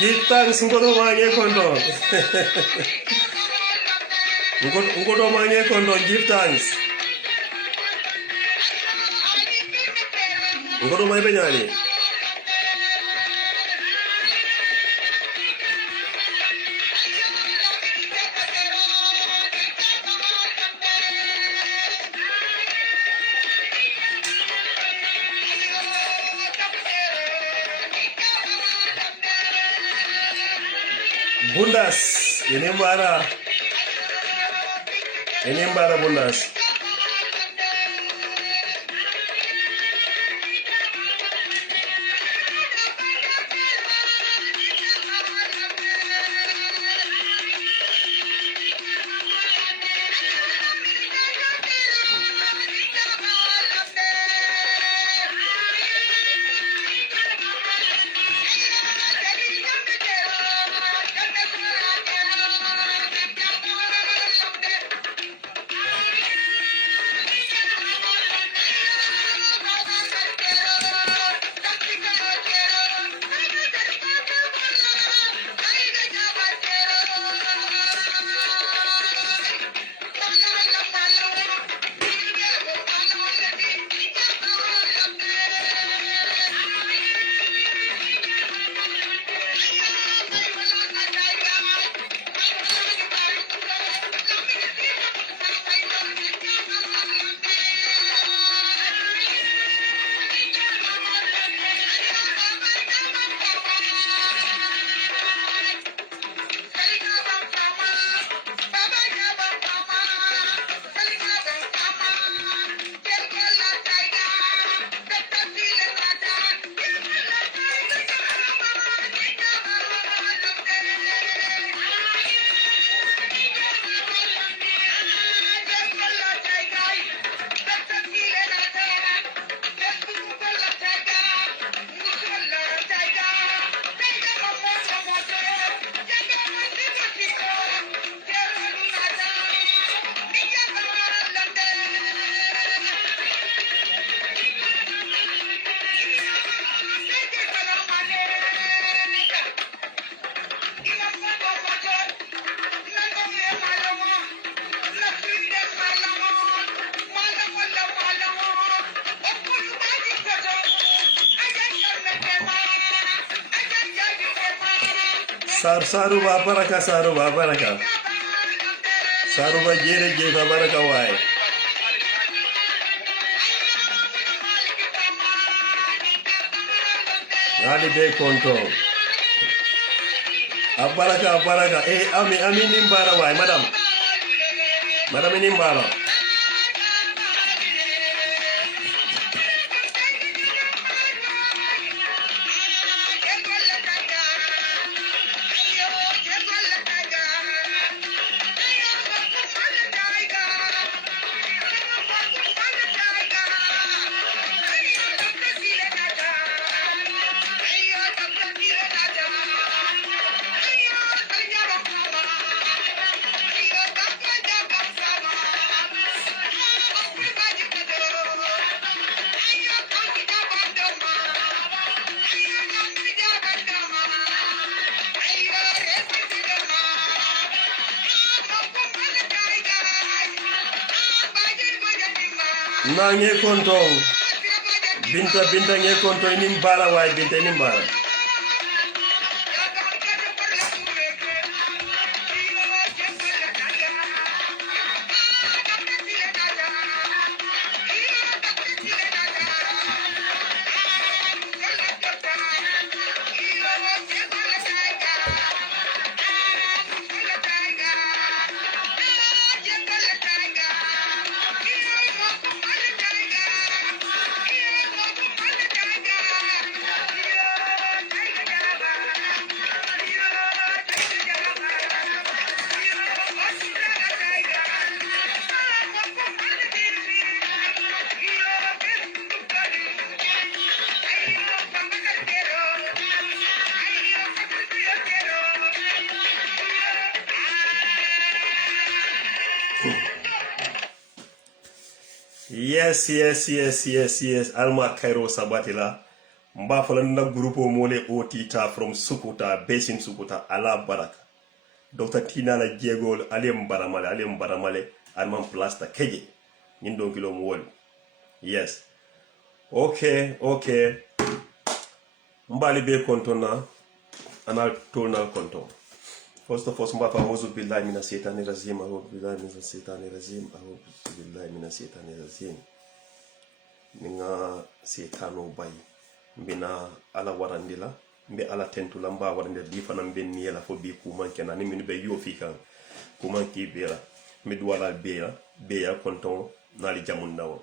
Give thanks ngoto mange kondo. Ngoto mange kondo give thanks. Ngoto mai benyani. Bundas, inimbara bundas. Saru babaraka saru babaraka. Saru ba jere babaraka waay. Ngali be konto. Abaraka. Ami nimbara waay madam. Madam nimbara. Nange konto binta nge konto inimbara waay binta inimbara. Yes. Alma Cairo Sabatila. Mbafalanda grupo mole otita from Sukuta, Basin Sukuta, ala baraka. Dr. Tina la Diego, alem baramale, alman plasta keje. Nindon kilo mwol. Yes. Okay. Mbali be kontona, anal tonal konton. First of all, mbafa auzu billahi mina shaitani rajim, auzu billahi mina shaitani rajim, auzu billahi mina shaitani rajim. Ninga shaitano bay. Mbina ala warandila, mbe ala tentula mba warandila difana mbe niela fo bi kumanke na ni minu be yo fika kumanki bela mbe duwala beya konton nali jamun nawo.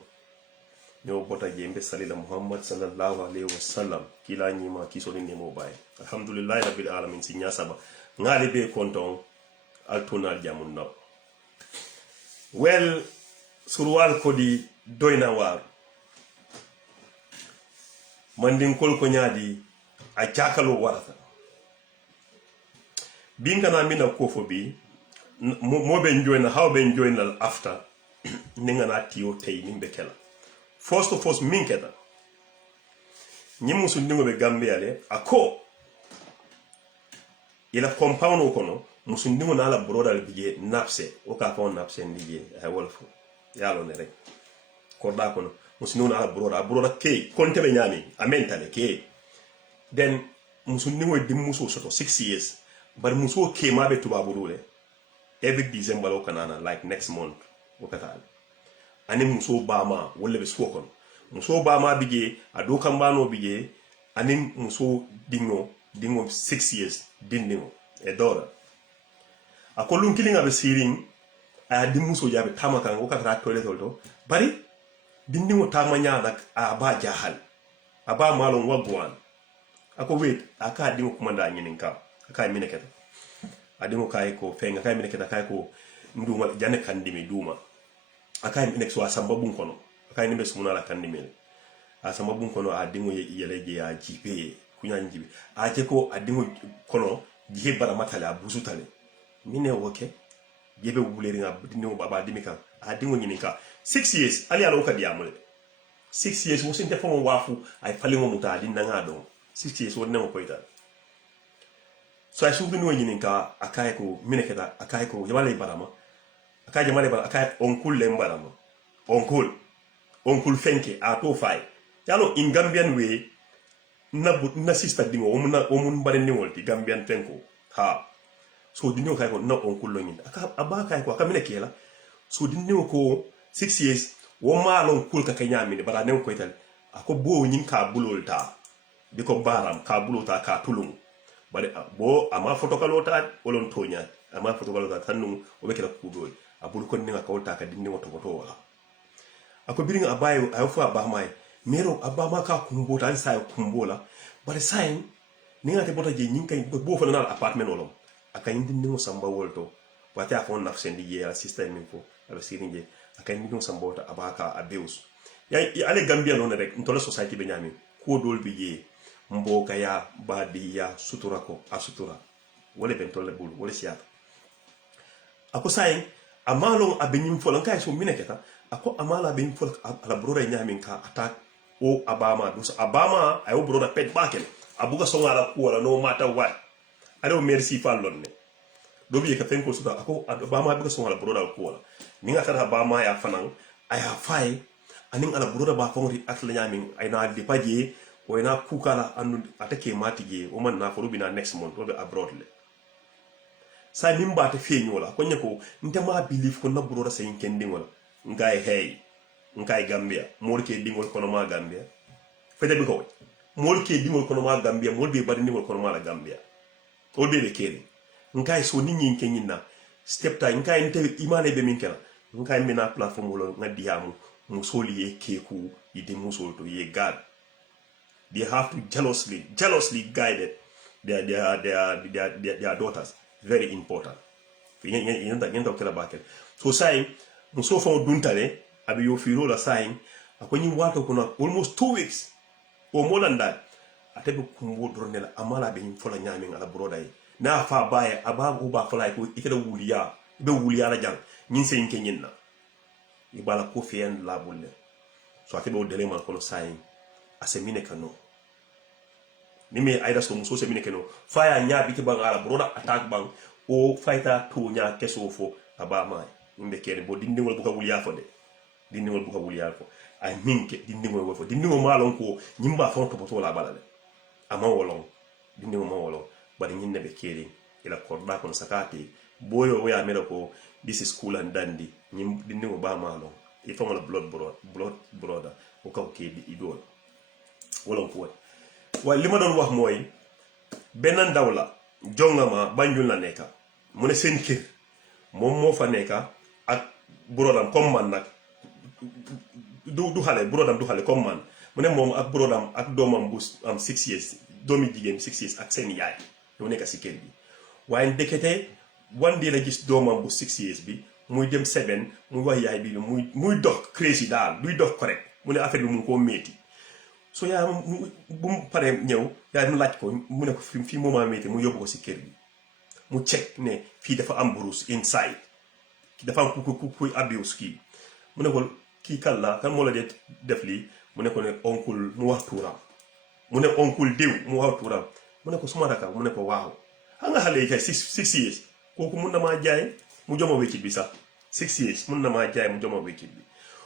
Nyo bota jembe salila Muhammad sallallahu alaihi wasallam kila nyima kisoli nemo bay. Alhamdulillah rabbil alamin sinya saba. Ngali be konton altonal jamun nawo. Well, surwal kodi doyna war. Mandin kol ko nyaadi a chakalo warata. Binga na mina kofo bi mo be join how be join after ninga na tiyo tay nimbe kela. First of all minketa. Nyimu su ndingo be Gambia le ako ila compound okono musundingo na ala broda bije napse o ka fa napse ndije ay wolfo yalo ne rek ko da kono musundingo na ala broda ke konte be nyami amentale ke then musundingo dimmuso soto 6 years bar muso ke mabe tubabu dole every December o kanana like next month o katal ani muso bama wolle be sokon muso bama bije adokan bano bije ani muso dingo 6 years dindingo e dora akolun kilinga be siring a dimuso jabe tamaka ngo kata toilet holto bari dindingo tamanya nak aba jahal aba malon wagwan ako wait aka dingo kumanda nyininka aka mineketa adingo kai ko fenga kai mineketa kai ko nduma jane kandimi duma aka minek so asamba bun kono aka nimbe sumuna la kandimi asamba bun kono adingo yeleje ya jipe kunya njibi aje ko adingo kono jihe bara matale abusu tale mine woke jebe wuleri nga dingo baba dimika adingo nyininka 6 years ali ala oka diamule 6 years mo sinte fo wafu ay falingo muta dinna nga don 6 years wonna ko ita so ay sugu no nyininka akaye ko mineketa akaye ko jamale barama akaye jamale bara akaye onkul le barama onkul fenke ato fay yalo in Gambian way na sister dingo omun bare ni wolti Gambian tenko ha so dingo kay ko na onkul lo nyin aka abaka ko aka minekela so dingo ko 6 years wo malon kul ka kanyami ni bara ne ko ital ako bo nyin ka bulolta diko baram ka bulota ka tulum bare bo ama fotokalota olon tonya ama fotokalota tanu o be kala kudoy abul ko ni ka wolta ka dingo to wala ako biringa abayo ayo fa ba mai mero abama ka kumbota an sa kumbola bare sain ni ngate bota je nyin kay bo fa na apartment olom aka indi ni samba wolto wata fa on nafsendi ye la system info ala sirinje aka indi no samba wota abaka abuse ya ale Gambia non rek ntola society be nyami ko dol bi ye mboka ya badi ya sutura ko asutura wala ben tolle bul wala siata ako sain amalo abenyim folan kay so mineketa ako amala ben fol ala brora nyami ka attack o abama dus abama ayo broda pet bakel abuga songa la ko wala no matter what ado merci fallonne do bi ka fenko suda ako abama abuga songa la broda ko wala ni nga tata abama ya fanan aya fay anin ala broda ba fongri atla nyami ay na di paje o ina kukala anu atake matige o man na forubina next month o be abroad le sa nimba ta feñola ko nyako ntema believe ko na broda sayin kendingola ngai hey ngai Gambia molke dingol kono ma Gambia fede bi ko molke dingol kono ma Gambia molbe bari dingol kono ma la Gambia o be kere ngai so ni nyin kenyina step ta ngai nte imane be minkela ngai mina platform lo ngadi yamu musoli ye keku ide musol to ye god they have to jealously guide their daughters very important yenda kala bakel so sai muso fa duntale abi yo firo la sai akoni wato kuna almost 2 weeks o more than that atebe kumbo dornela amala be fola nyami ala broday na fa baye abago ba fola ko ikeda wuliya be wuliya la jang nyin se yinke nyinna ibala ko fiyen la bulle so ake be dele man kono sayin ase mine kano ni me aida so muso se mine kano faya nya biti bang ala broda attack bang o fighter to nya keso fo aba mai imbe kene bo dindingol buka wuli yafo de dindingol buka wuli yafo ay minke dindingol wofo dindingol malon ko nyimba fon to poto la balale ama wolon dindingol ma wolon bari nyinne be kere ila korda kon sakati boyo we amela ko this is cool and dandy nyim dindingol ba malon e fo la blood brother o ka ke di idol wolon ko wa lima don wax moy benan dawla jongama banjul la neka mune sen kër mom mo fa neka ak brodam comme man nak du xale brodam du xale comme man mune mom ak brodam ak domam bu am 6 years domi jigen 6 years ak sen yaay do neka ci kër bi waye ndekete wandi la gis domam bu 6 years bi muy dem 7 muy wax yaay bi muy dox crazy dal duy dox correct mune affaire bi mu ko metti so ya bu mu paré ñew ya mu laaj ko mu ne ko fi moment metti mu yobbu ko ci kër bi mu check ne fi dafa am bruise inside dafa am ku abuse ki mu ne ko ki kala kan mo la def li mu ne ko ne oncle mu wax turam mu ne oncle diw mu wax turam mu ne ko suma raka mu ne ko waaw nga xalé kay 6 years koku mun na ma jaay mu jomo wécci bi sax 6 years mun na ma jaay mu jomo wécci bi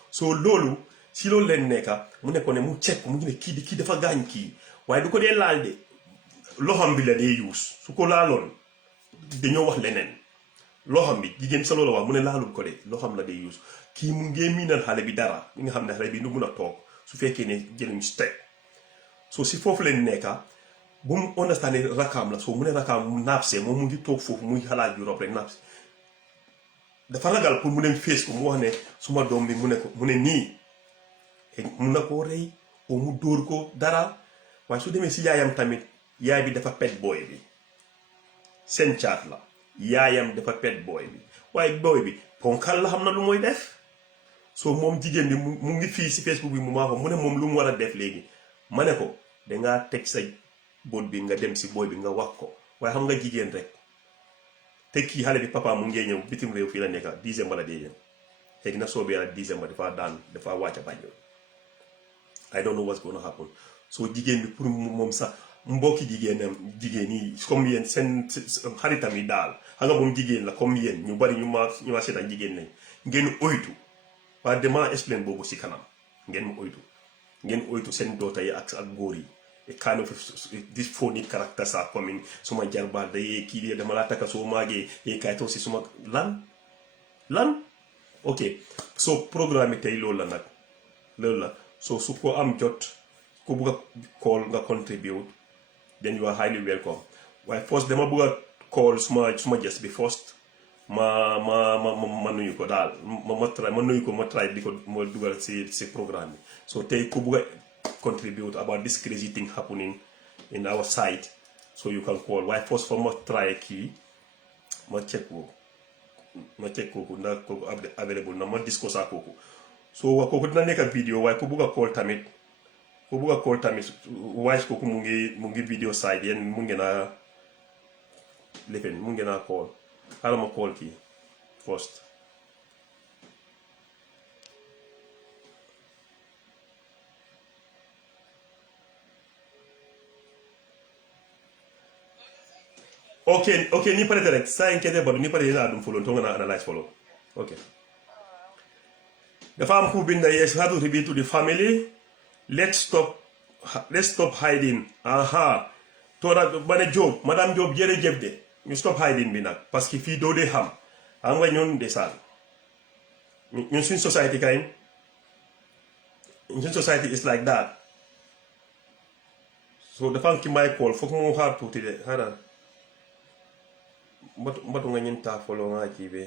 so lolu si loolu leen nekka mu ne ko ne mu check mu ne kii dafa gaañ kii waaye du ko dee laal de loxam bi la dee use su ko laaloon dañoo wax leneen loxam bi jigéen sa loolu wax mu ne laalul ko de loxam la dee use kii mu ngee miinal xale bi dara li nga xam ne xale bi du mun a toog su fekkee ne jëluñ step so si foofu leen nekka bu mu understand rakaam la so mu ne rakaam mu naapse moom mu ngi toog foofu muy xalaat Europe rek naapse dafa ragal pour mu dem fees ko mu wax ne suma doom bi mu ne ko mu ne nii mun na koo rey o mu dóor ko dara waaye su demee si yaayam tamit yaay bi dafa pet booy bi seen caat la yaayam dafa pet booy bi waaye booy bi ponkal la xam na lu mooy def so moom jigéen bi mu ngi fii si Facebook bi mu maa ko mu ne moom lu mu war a def léegi ma ne ko dangaa teg sa boot bi nga dem si booy bi nga wax ko waaye xam nga jigéen rek te kii xale bi papa mu ngee ñëw bitim réew fii la nekka décembre la dee ñëw léegi na soobee yàlla décembre dafa wàcc Banjul I don't know what's going to happen so jigéen bi pour moom sax mbokki jigéen yi comme yéen seen xaritam yi daal xam nga moom jigéen la comme yéen ñu bari ñu ma seetaan jigéen lañ ngeen oytu waaye dama explain boobu si kanam ngeen oytu seen doota yi ak góor yi kind of this phony characters are coming suma jarbaat da yee kii dee dama laa takka soo maagee yee kaay toog si suma lan ok so programme yi tey loolu la so su ko am jot ku bugg a call nga contribute then you are highly welcome waaye first dama bugg a call suma guest bi first ma nuyu ko daal ma nuyu ko ma try di ko ma dugal si programme bi so tey ku bugg a contribute about this crazy thing happening in our site so you can call waaye first for ma try kii ma check kooku ndax kooku available na ma discuss ak kooku so wa kooku dina nekk video waaye ku bugg a call tamit waaye kooku mu ngi video side yéen mu ngeen a call xaaral ma call kii first ok ni parete rek saa inkete badu ni parete na dum follow to ngana analyze follow okay the farm who been there yes how to reveal to the family let's stop hiding tora bane job madame job jërëjëf de ñu stop hiding bi nag parce que fii doo dee xam nga ñun desaan ñun suñ society kañ ñun society is like that so dafa am ki may call foog mu xaar tuuti de xaaral mbatu nga ñin taa follow nga kii be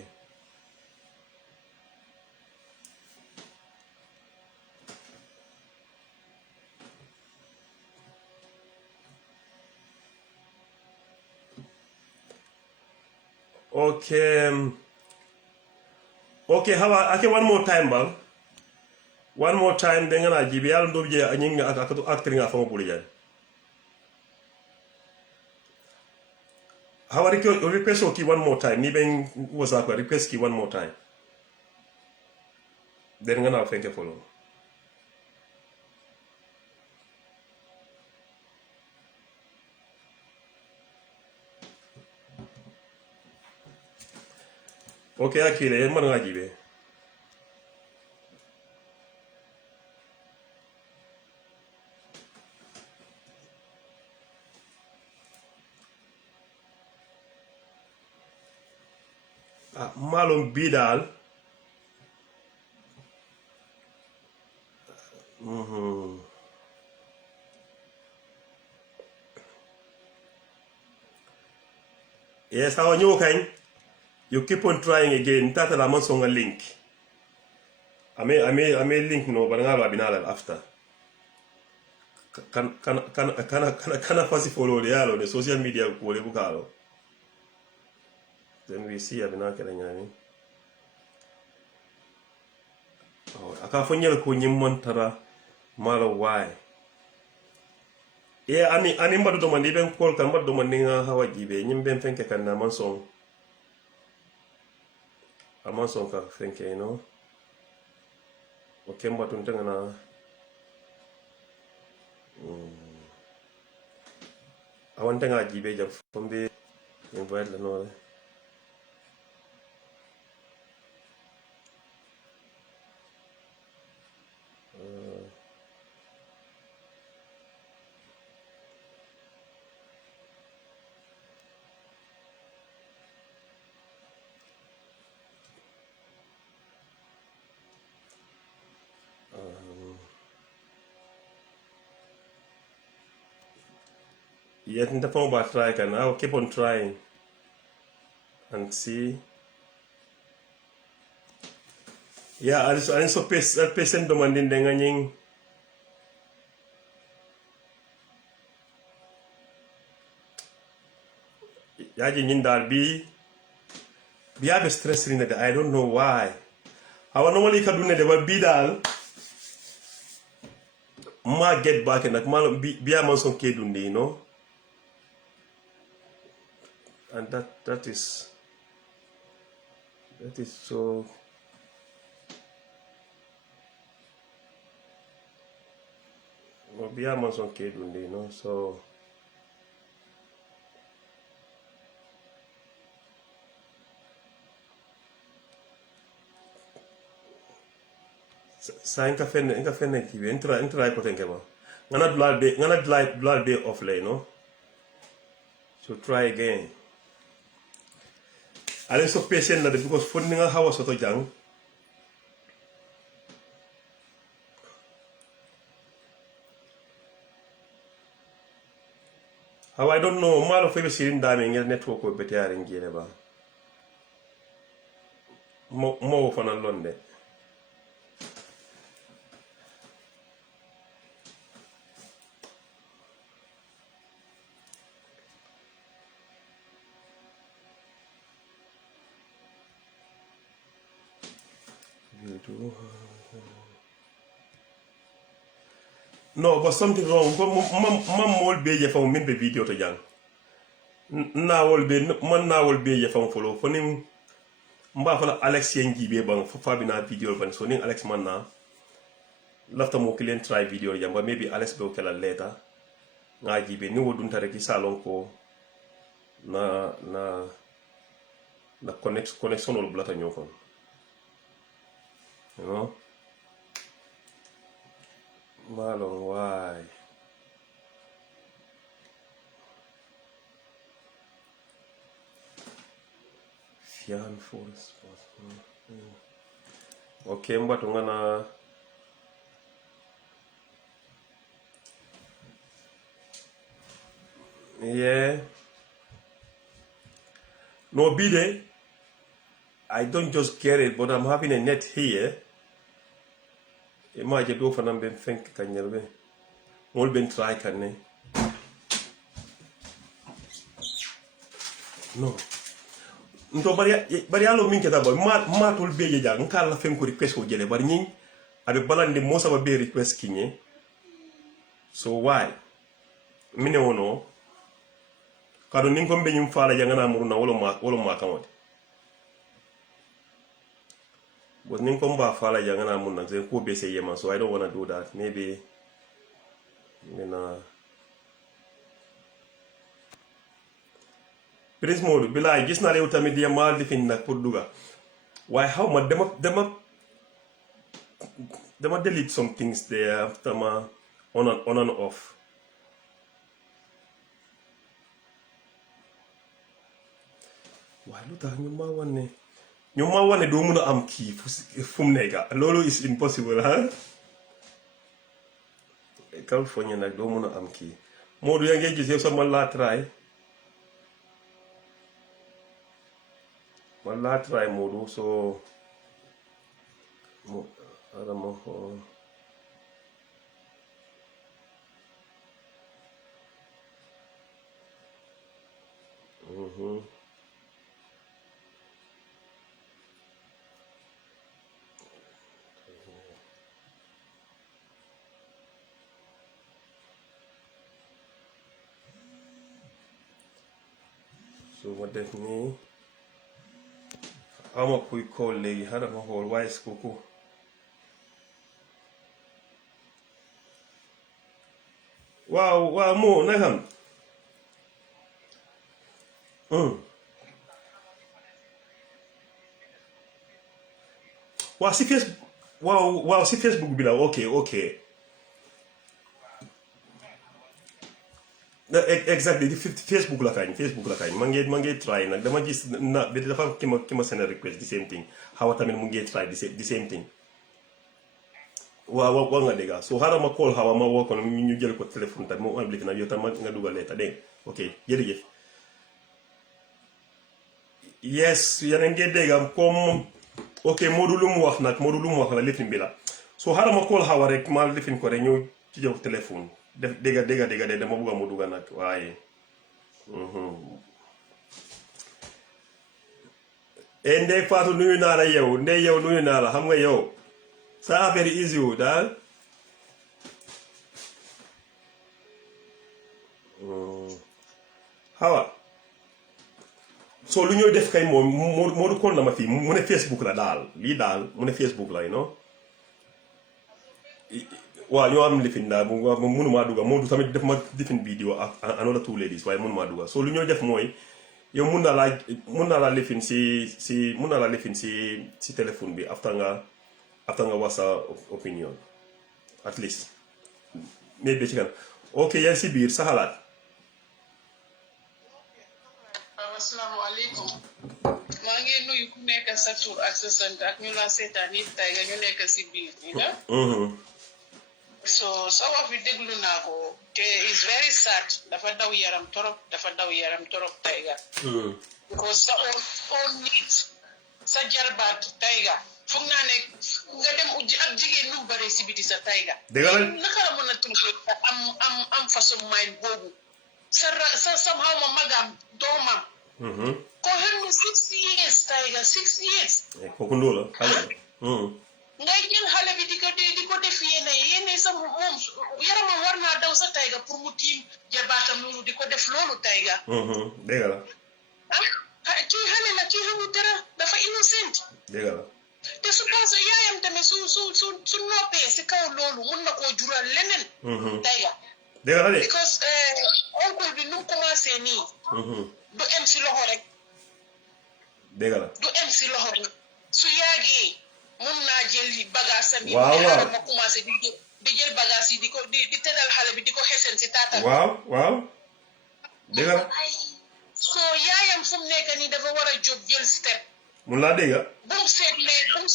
okay hawa ake one more time de ngana jibe yalla ndo je anyinga akatu actor nga fama bulu jan hawa request ki one more time ni ben wasa ko request ki one more time den ngana fenke follow okay akile man nga jibe malum bidal yes how you can you keep on trying again tata la man songa link ame link no baranga ba binala after kana fasi follow le yalo de social media ko le bukalo then we see abina kala nyami oh aka fonyel ko nyimmon tara malo why yeah ani mbadu do mandi ben kol kan mbadu mandi nga hawaji be nyim ben fenke kan na man song amon son ka fenke you know okay mbadu ntanga na awan tanga jibe jam fombe invite la no yet in the form about try can I'll keep on trying and see yeah I so patient demanding dengan yaji nyindal bi have stress in that I don't know why I normally kadune de ba bi dal ma get back and like mal bi am son kedundi you know and that is so be am son kedundi you know so sa inka fenne kibe intra ko tenke ba ngana blood day off lay no so try again ale so patient na because fonni nga hawa soto jang how I don't know malo febe sirin dame ngel network ko betiyare ngire ba mo fana londe no but something wrong ko mam mol be je fam min be video to jang nawol be je fam follow fonim mba fala Alex yengi be bang fa bina video ban so ning Alex man na lafta mo client try video jam but maybe Alex be kala later ngaji be ni wodun tare ki salon ko na connection ol blata nyofon you know Malon, why? Fian force. Okay, mbatu ngana yeah. No bide. I don't just get it, but I'm having a net here. Ma je do fanam ben fenk kanyel be mol ben try kanne no ndo bari alo min keta boy ma tol beje ja ngala fen ko request ko jele bari nyi abe balande mo saba be request kinye so why mine wono kado nin ko be nyum fala jangana muruna wolo ma kamote but nin ko mba fala jangana munna ze ko be sey yema so I don't want to do that maybe Prince Modou bilay gis na rew tamit ya mal di fin nak pour duga waaye xaw ma dama delete some things there after ma on and off. waaye lu tax ñu ma wane doo mun a am kii fu mu nekk loolu is impossible ha California nag doo mun a am kii Modou yaa ngi gis yow sax man laa try Modou so adama xool so ma def nii ama kuy call léegi xaaral ma xool waaye kooku waaw moo na xam waaw si Facebook waaw si Facebook bi la ok exactly Facebook la kañ ma ngi try nag dama gis na bi dafa ki ma send request the same thing xawa tamit mu ngi try the same thing waaw nga dégg so xaaral ma call xawa ma woo ko ñu jël ko téléphone tamit mu impliqué nag yow tam nga dugal leeta dégg ok jërëjëf yes yéen a ngi dégg am comme ok Modou lu mu wax la lifin bi la so xaaral ma call xawa rek ma lifin ko rek ñëw ci jox téléphone def dégga dama bëgg mu dugga nag waaye Ndey Fatou nuyu naa la yow nuyu naa la xam nga yow sa affaire easy wu daal xawa so lu ñoo def kay moom moo du kon la ma fii mu ne Facebook la daal lii daal mu ne Facebook la waaw ñoo am lifin daal mënumaa dugga moom du tamit def ma lifin vidéo ak another two ladies waaye mënumaa dugga so lu ñoo def mooy yow mun naa laa lifin si téléphone bi after nga wax sa opinion at least maybe ci kan ok yaa si biir sa xalaat. asalaamaaleykum maa ngi nuyu ku nekk sa tur ak sa sant ak ñu la seetaan it tey nga ñu nekk si biir so sa wax bi déglu naa ko te is very sad dafa daw yaram torop Taiga because sa own nit sa jarbaat Taiga foog naa ne nga dem ak jigéen ñu bare si biti sa Taiga naka la mën a tuddee am façon mind boobu sa somehow ma magam doomam ko xam ne 6 years Taiga 6 years kooku ndóo la ngay jël xale bi di ko def yéene sa moom yaramam war naa daw sa Taiga pour mu tiim jarbaatam loolu di ko def loolu Taiga dégg la kii xale la kii xamul dara dafa innocent dégg la te su passé yaayam tamit su noppee si kaw loolu mun na koo jural leneen Taiga dégg la de because oncle bi nu mu commencé nii du em si loxo rek dégg la du em si loxo rek su yàggee mun naa jël bagaasam yi waaw ma commencé di jël bagaas yi di teddal xale bi di ko xesen si taatal waaw dégg la so yaayam fu mu nekk nii dafa war a jóg jël step mun laa dégg bu mu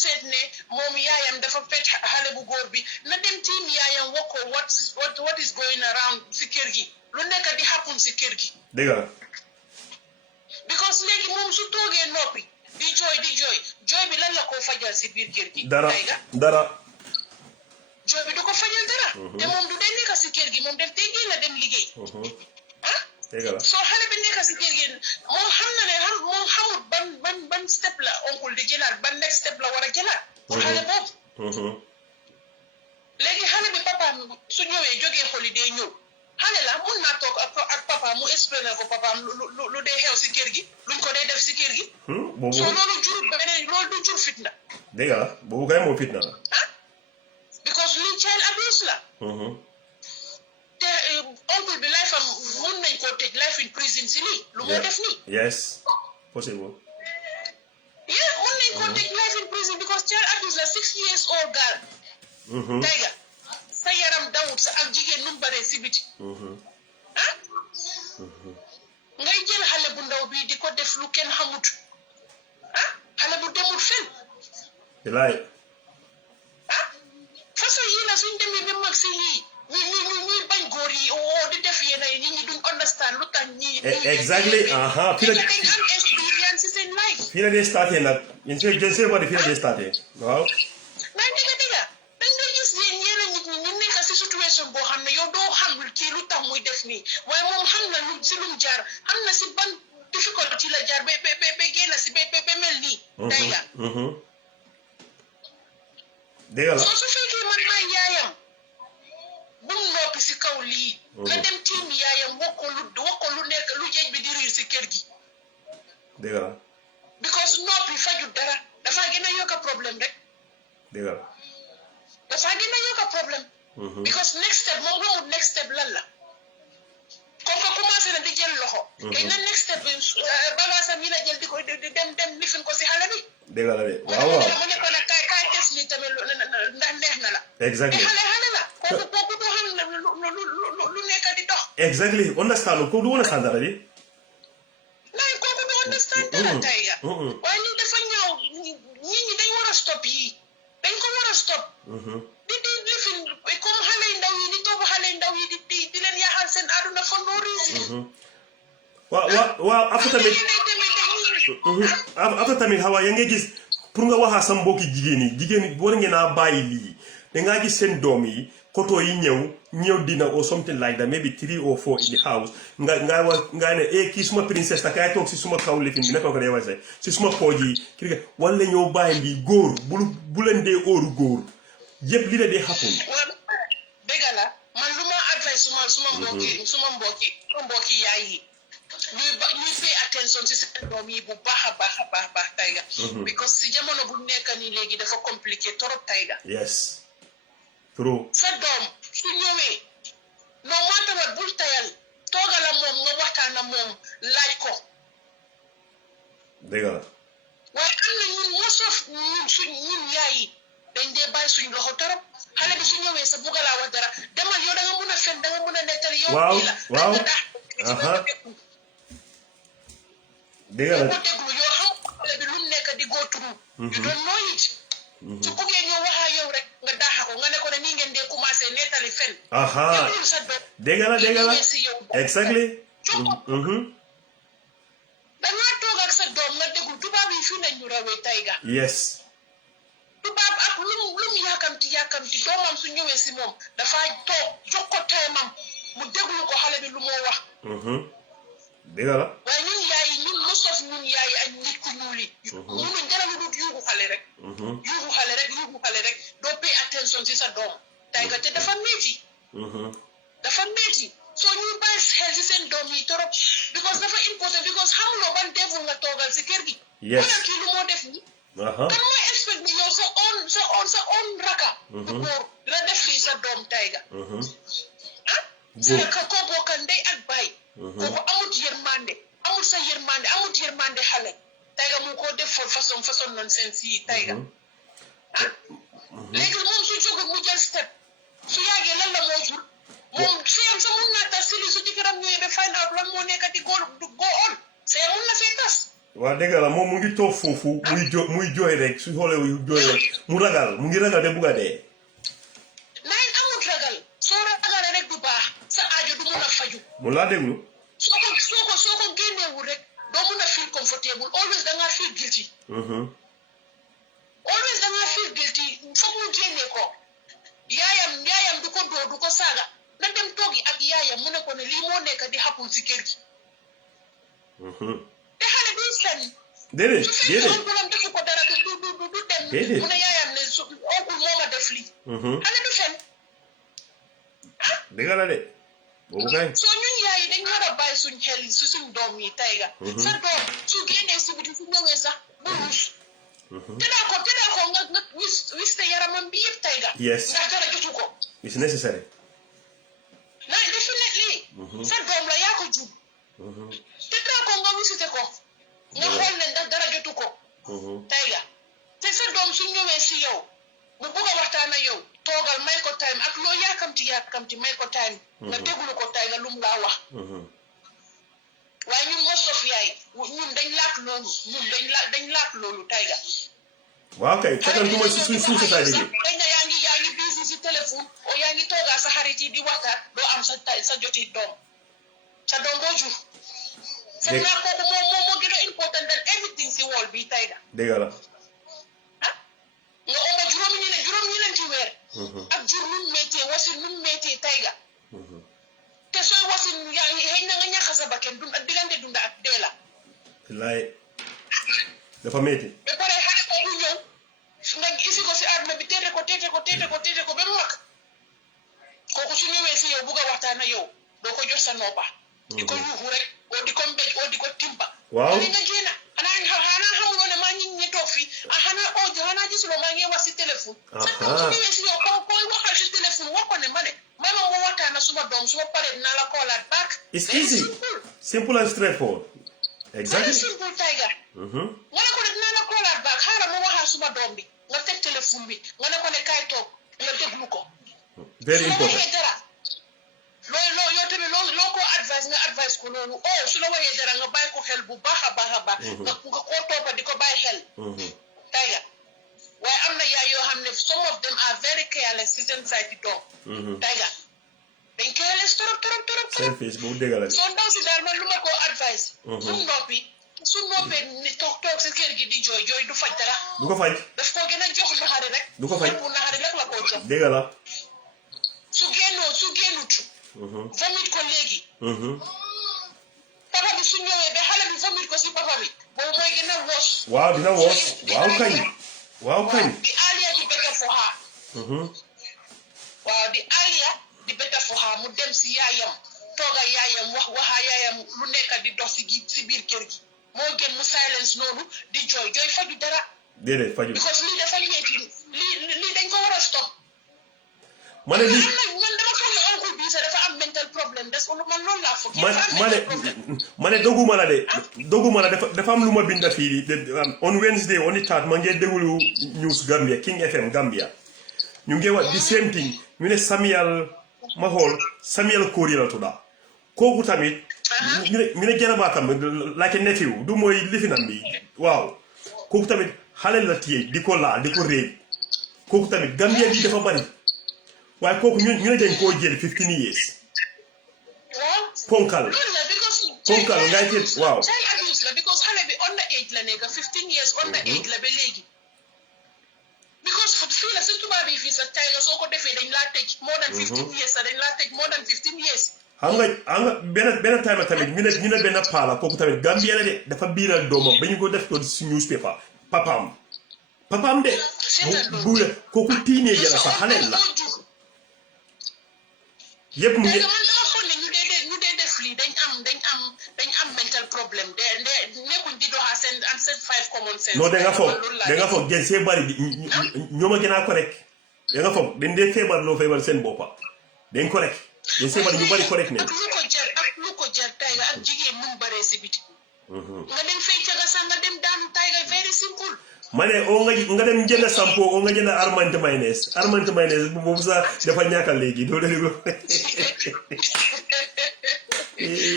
seet ne moom yaayam dafa pet xale bu góor bi na dem tiim yaayam wax ko what is going around si kër gi lu nekk di happen si kër gi dégg la because léegi moom su toogee noppi di jooy bi lan la ko fajal si biir kër gi dara jooy bi du ko fajal dara te moom du dee nekk si kër gi moom def tey génn na dem liggéey soo xale bi nekk si kër gi moom xam na ne moom xamul ban step la oncle di jëlaat ban next step la war a jëlaat pour xale boobu léegi xale bi papaam su ñëwee jógee holiday ñëw xale la mun naa toog ak papa mu expliqué ko papaam lu dee xew si kër gi luñ ko dee def si kër gi soo loolu jur beneen loolu du jur fitna dégg la boobu kay moo fitna la because li child abuse la te oncle bi life am mun nañ koo tëj life in prison si lii lu moo def nii yes possible mun nañ koo tëj life because child abuse la 6 years old girl Tiger sa yaram dawut sa ak jigéen num bare si biti ah ngay jël xale bu ndaw bi di ko def lu kenn xamut ah xale bu demul fen bilaay façon yi la suñ demee ba mag si lii ñuy bañ góor yi di def yéen ay nit ñi duñ understand lu tax ñi exactly fii la dañ am expérience si seen life fii la dee starté nag yéen see jën see bari fii la dee starté waaw mais dëgga dañ nga gis yéen ñeneen nit ñi ñu nekk si situation boo xam ne yow doo xam ci lu tax muy def nii waaye moom xam na lu si lum jaar xam na si ban difficulté la jaar ba génn si ba mel nii dayga dégg la soo su fekkee man maay yaayam bu mu noppi si kaw lii nga dem tiim yaayam wax ko lu nekk lu jeej bi di riir si kër gi dégg la because noppi fajut dara dafa gën a yokk problème rek dégg la dafa gën a yokk problème because next step moom xamul next step lan la comme que commencé na di jël loxo kay na next step bagaasam yi la jël di ko dem lifin ko si xale bi dégg la de waaw mu ne ko nag kaay test li tamit ndax neex na la exactly xale la kooku doo xam lu nekk di dox exactly understand ko du understand dara di naay kooku du understand dara Tiger waaye lii dafa ñëw nit ñi dañ war a stop yii dañ ko war a stop di lifin comme xale yu ndaw yi di topp xale yu ndaw yi di leen yaxal seen àdduna for no reason waaw après tamit xawa ya nga gis pour nga waxaa sa mbokki jigéen yi war ngeen a bàyyi lii dangaa gis seen doom yi koto yi ñëw dina or something like that maybe 3 or 4 in the house nga ne kii suma princesse ta kaay toog si suma kaw lifin bi naka ko dee waxee si suma pooj yi kii wala ñoo bàyyi lii góor bu leen dee óoru góor yëpp li la dee happen dëgg la man lu ma advice suma mbokki yaay yi ñuy pay attention si seen doom yi bu baax a baax Tiger because si jamono bu nekk nii léegi dafa compliqué trop Tiger yes true sa doom su ñëwee no matter what bul tayal toogal ak moom nga waxtaan ak moom laaj ko dëgg la waaye am na ñun mosof ñun yaay yi dañ dee bàyyi suñ loxo trop xale bi su ñëwee sa bugga laa wax dara demal yow da nga mun a fen da nga mun a nettali yow bii la waaw dégg la ko déglu yoo xam xale bi lu mu nekk di go through you don't know it su buggee ñëw waxaa yow rek nga daaxa ko nga ne ko ne nii ngeen dee commencé nettali fen déglul sa doom dégg la exactly dangaa toog ak sa doom nga déglu tubaab yi fii nañ ñu rawee Tiger yes tubaab ak lu mu yàkkamti doomam su ñëwee si moom dafaa toog jox ko taymam mu déglu ko xale bi lu moo wax dégg la waaye ñun yaay yi ñun mosof ñun yaay yi ak nit ku ñuul yi munuñ dara lu dut yuuxu xale rek doo pay attention si sa doom Tiger te dafa métti soo ñuy bàyyi xel si seen doom yi trop because dafa important because xamuloo ban deful nga toogal si kër gi wala kii lu moo def ni kan mooy expect ni yow sa own raka du góor dina def lii sa doom Tiger sa ko bokkal ndey ak baay kooku amut yërmande xale Tiger mu ko def for façon nonsense yi Tiger léegi moom su jógee mu jël step su yàggee lan la moo jur moom seyam sa mun naa tas si li su jëkkëram ñëwee ba find out lan moo nekk di go on seyam mun na fee tas waaw dégg la moom mu ngi toog foofu muy jooy rek su xoolee muy jooy rek mu ngi ragal de bugga dee naay amut ragal soo ragalee rek du baax sa aajo du mun a faju mu laa déglu soo ko génneewul rek doo mun a feel comfortable always dangaa feel guilty foog mu génnee ko yaayam du ko doo du ko saaga na dem toogi ak yaayam mu ne ko ne lii moo nekk di happen si kër gi te xale du fen déedéet su fekkee borom defu ko dara du dem mu ne yaayam ne onkul moo ma def lii xale du fen dëgg la de boobu kay soo ñun yaay yi dañ war a bàyyi suñ xel si suñ doom yi Tiger sa doom su génnee si biti su ñëwee sax bu ruus te daa ko nga wis te yaramam bi yëpp Tiger yes ndax dara jotu ko it's necessary naay definitely sa doom la yaa ko jub te daa ko nga wisite ko nga xool ne ndax dara jotu ko Tiger te sa doom su su ñëwee si yow bu bëgg a waxtaan ak yow toogal may ko time ak loo yaakamti may ko time nga déglu ko tay nga lum laa wax waaye ñun most of yaay ñun dañ laak loolu tay ga waaw kay fekkantuma si suñ société gi dañ na yaa ngi busy si téléphone o yaa ngi toogaa sa xarit yi di waxtaan doo am sa joti doom sa doom boo jur foog naa kooku moo gën a important than everything si wall bi tay ga dëgg la nga oma juróom ñeneenti weer ak jur nun métier wasin nun métier tay ga te sooy wasin yaa ngi xëy na nga ñàkk sa bakken diggante dunda ak dee la wallaay dafa métti ba pare xale boobu ñëw nga isi ko si àdduna bi teete ko ba mu mag kooku su ñëwee si yow bugg a waxtaan ak yow doo ko jox sa noppa di ko yuuxu rek oo di ko mbéj oo di ko timba waaw nga génn xanaa xamuloo ne maa ngi toog fii xanaa gisuloo maa ngi wax si téléphone sa doom su ñëwee si yow koy waxal si téléphone wax ko ne ma waxtaan suma doom suma paree dinaa la koolaat back it's easy simple and straightforward exactly simple tiger nga ne ko ne dinaa la koolaat back xaaral ma waxal suma doom bi nga teg téléphone bi nga ne ko ne kaay toog nga déglu ko very important waxee dara yow tamit loo ko advice ko loolu su la waxee dara nga bàyyi ko xel bu baax a baax nga koo toppa di ko bàyyi xel tiger waaye am na yaay yoo xam ne some of them are very careless si seen sayti doom tiger dañ careless trop seen Facebook dégg la soo ndaw si daal man lu ma ko advice su noppee ni toog si kër gi di jooy du faj dara du ko faj daf koo gën a jox naxari rek du ko faj bu naxari rek la koo jox dégg la su génnut vomit ko léegi papa bi su ñëwee ba xale bi vomit ko si papa bi boobu mooy gën a woos waaw dina woos waaw kañ di alia di better for her waaw di alia di better for her mu dem si yaayam tooga yaayam waxa yaayam lu nekk di dox si biir kër gi moo gën mu silence noonu di jooy faju dara déedéet faju because lii dafa métti lii dañ ko war a stop ma ne lii man dama foog ne oncle bi sax dafa am mental problème man loolu laa foog ma ne doguma la dafa am lu ma binda fii on Wednesday on the 3rd ma ngee déglu news Gambia King FM Gambia ñu ngi wax the same thing ñu ne Samuel Kori la tudda kooku tamit ñu ne jarabaatam like a nephew du mooy lifinam bi waaw kooku tamit xale la téye di ko laal di ko réeg kooku tamit Gambia bi dafa bari waaye kooku ñu ne dañ koo jël 15 years ponkal ngay teel waaw child abuse la because xale bi under age la nekk 15 years under age la ba léegi because fii la si tubaab yi fii sa Tiger soo ko defee dañ laa tëj more than 15 years dañ laa tëj more than 15 years xam nga benn time tamit ñu ne benn paala kooku tamit Gambia la de dafa biiral doomam ba ñu ko def ko si newspaper papaam de bu kooku teenager la sax xale la yëpp mu ngi man dama foog ne ñu dee def lii dañ am mental problème de nekkuñ di doxaa seen 5 common sense non da nga foog jël see bari ñoom a gën a correct da nga foog dañ dee feebar seen boppa dañ correct dañ see bari ñu bari correct ne ak lu ko jar Tiger ak jigéen mu baree si biti nga dem fay caga sax nga dem daanu Tiger very simple ma ne nga dem jënd sampo nga jënd armante mayonnaise boobu sax dafa ñàkk léegi doo déglu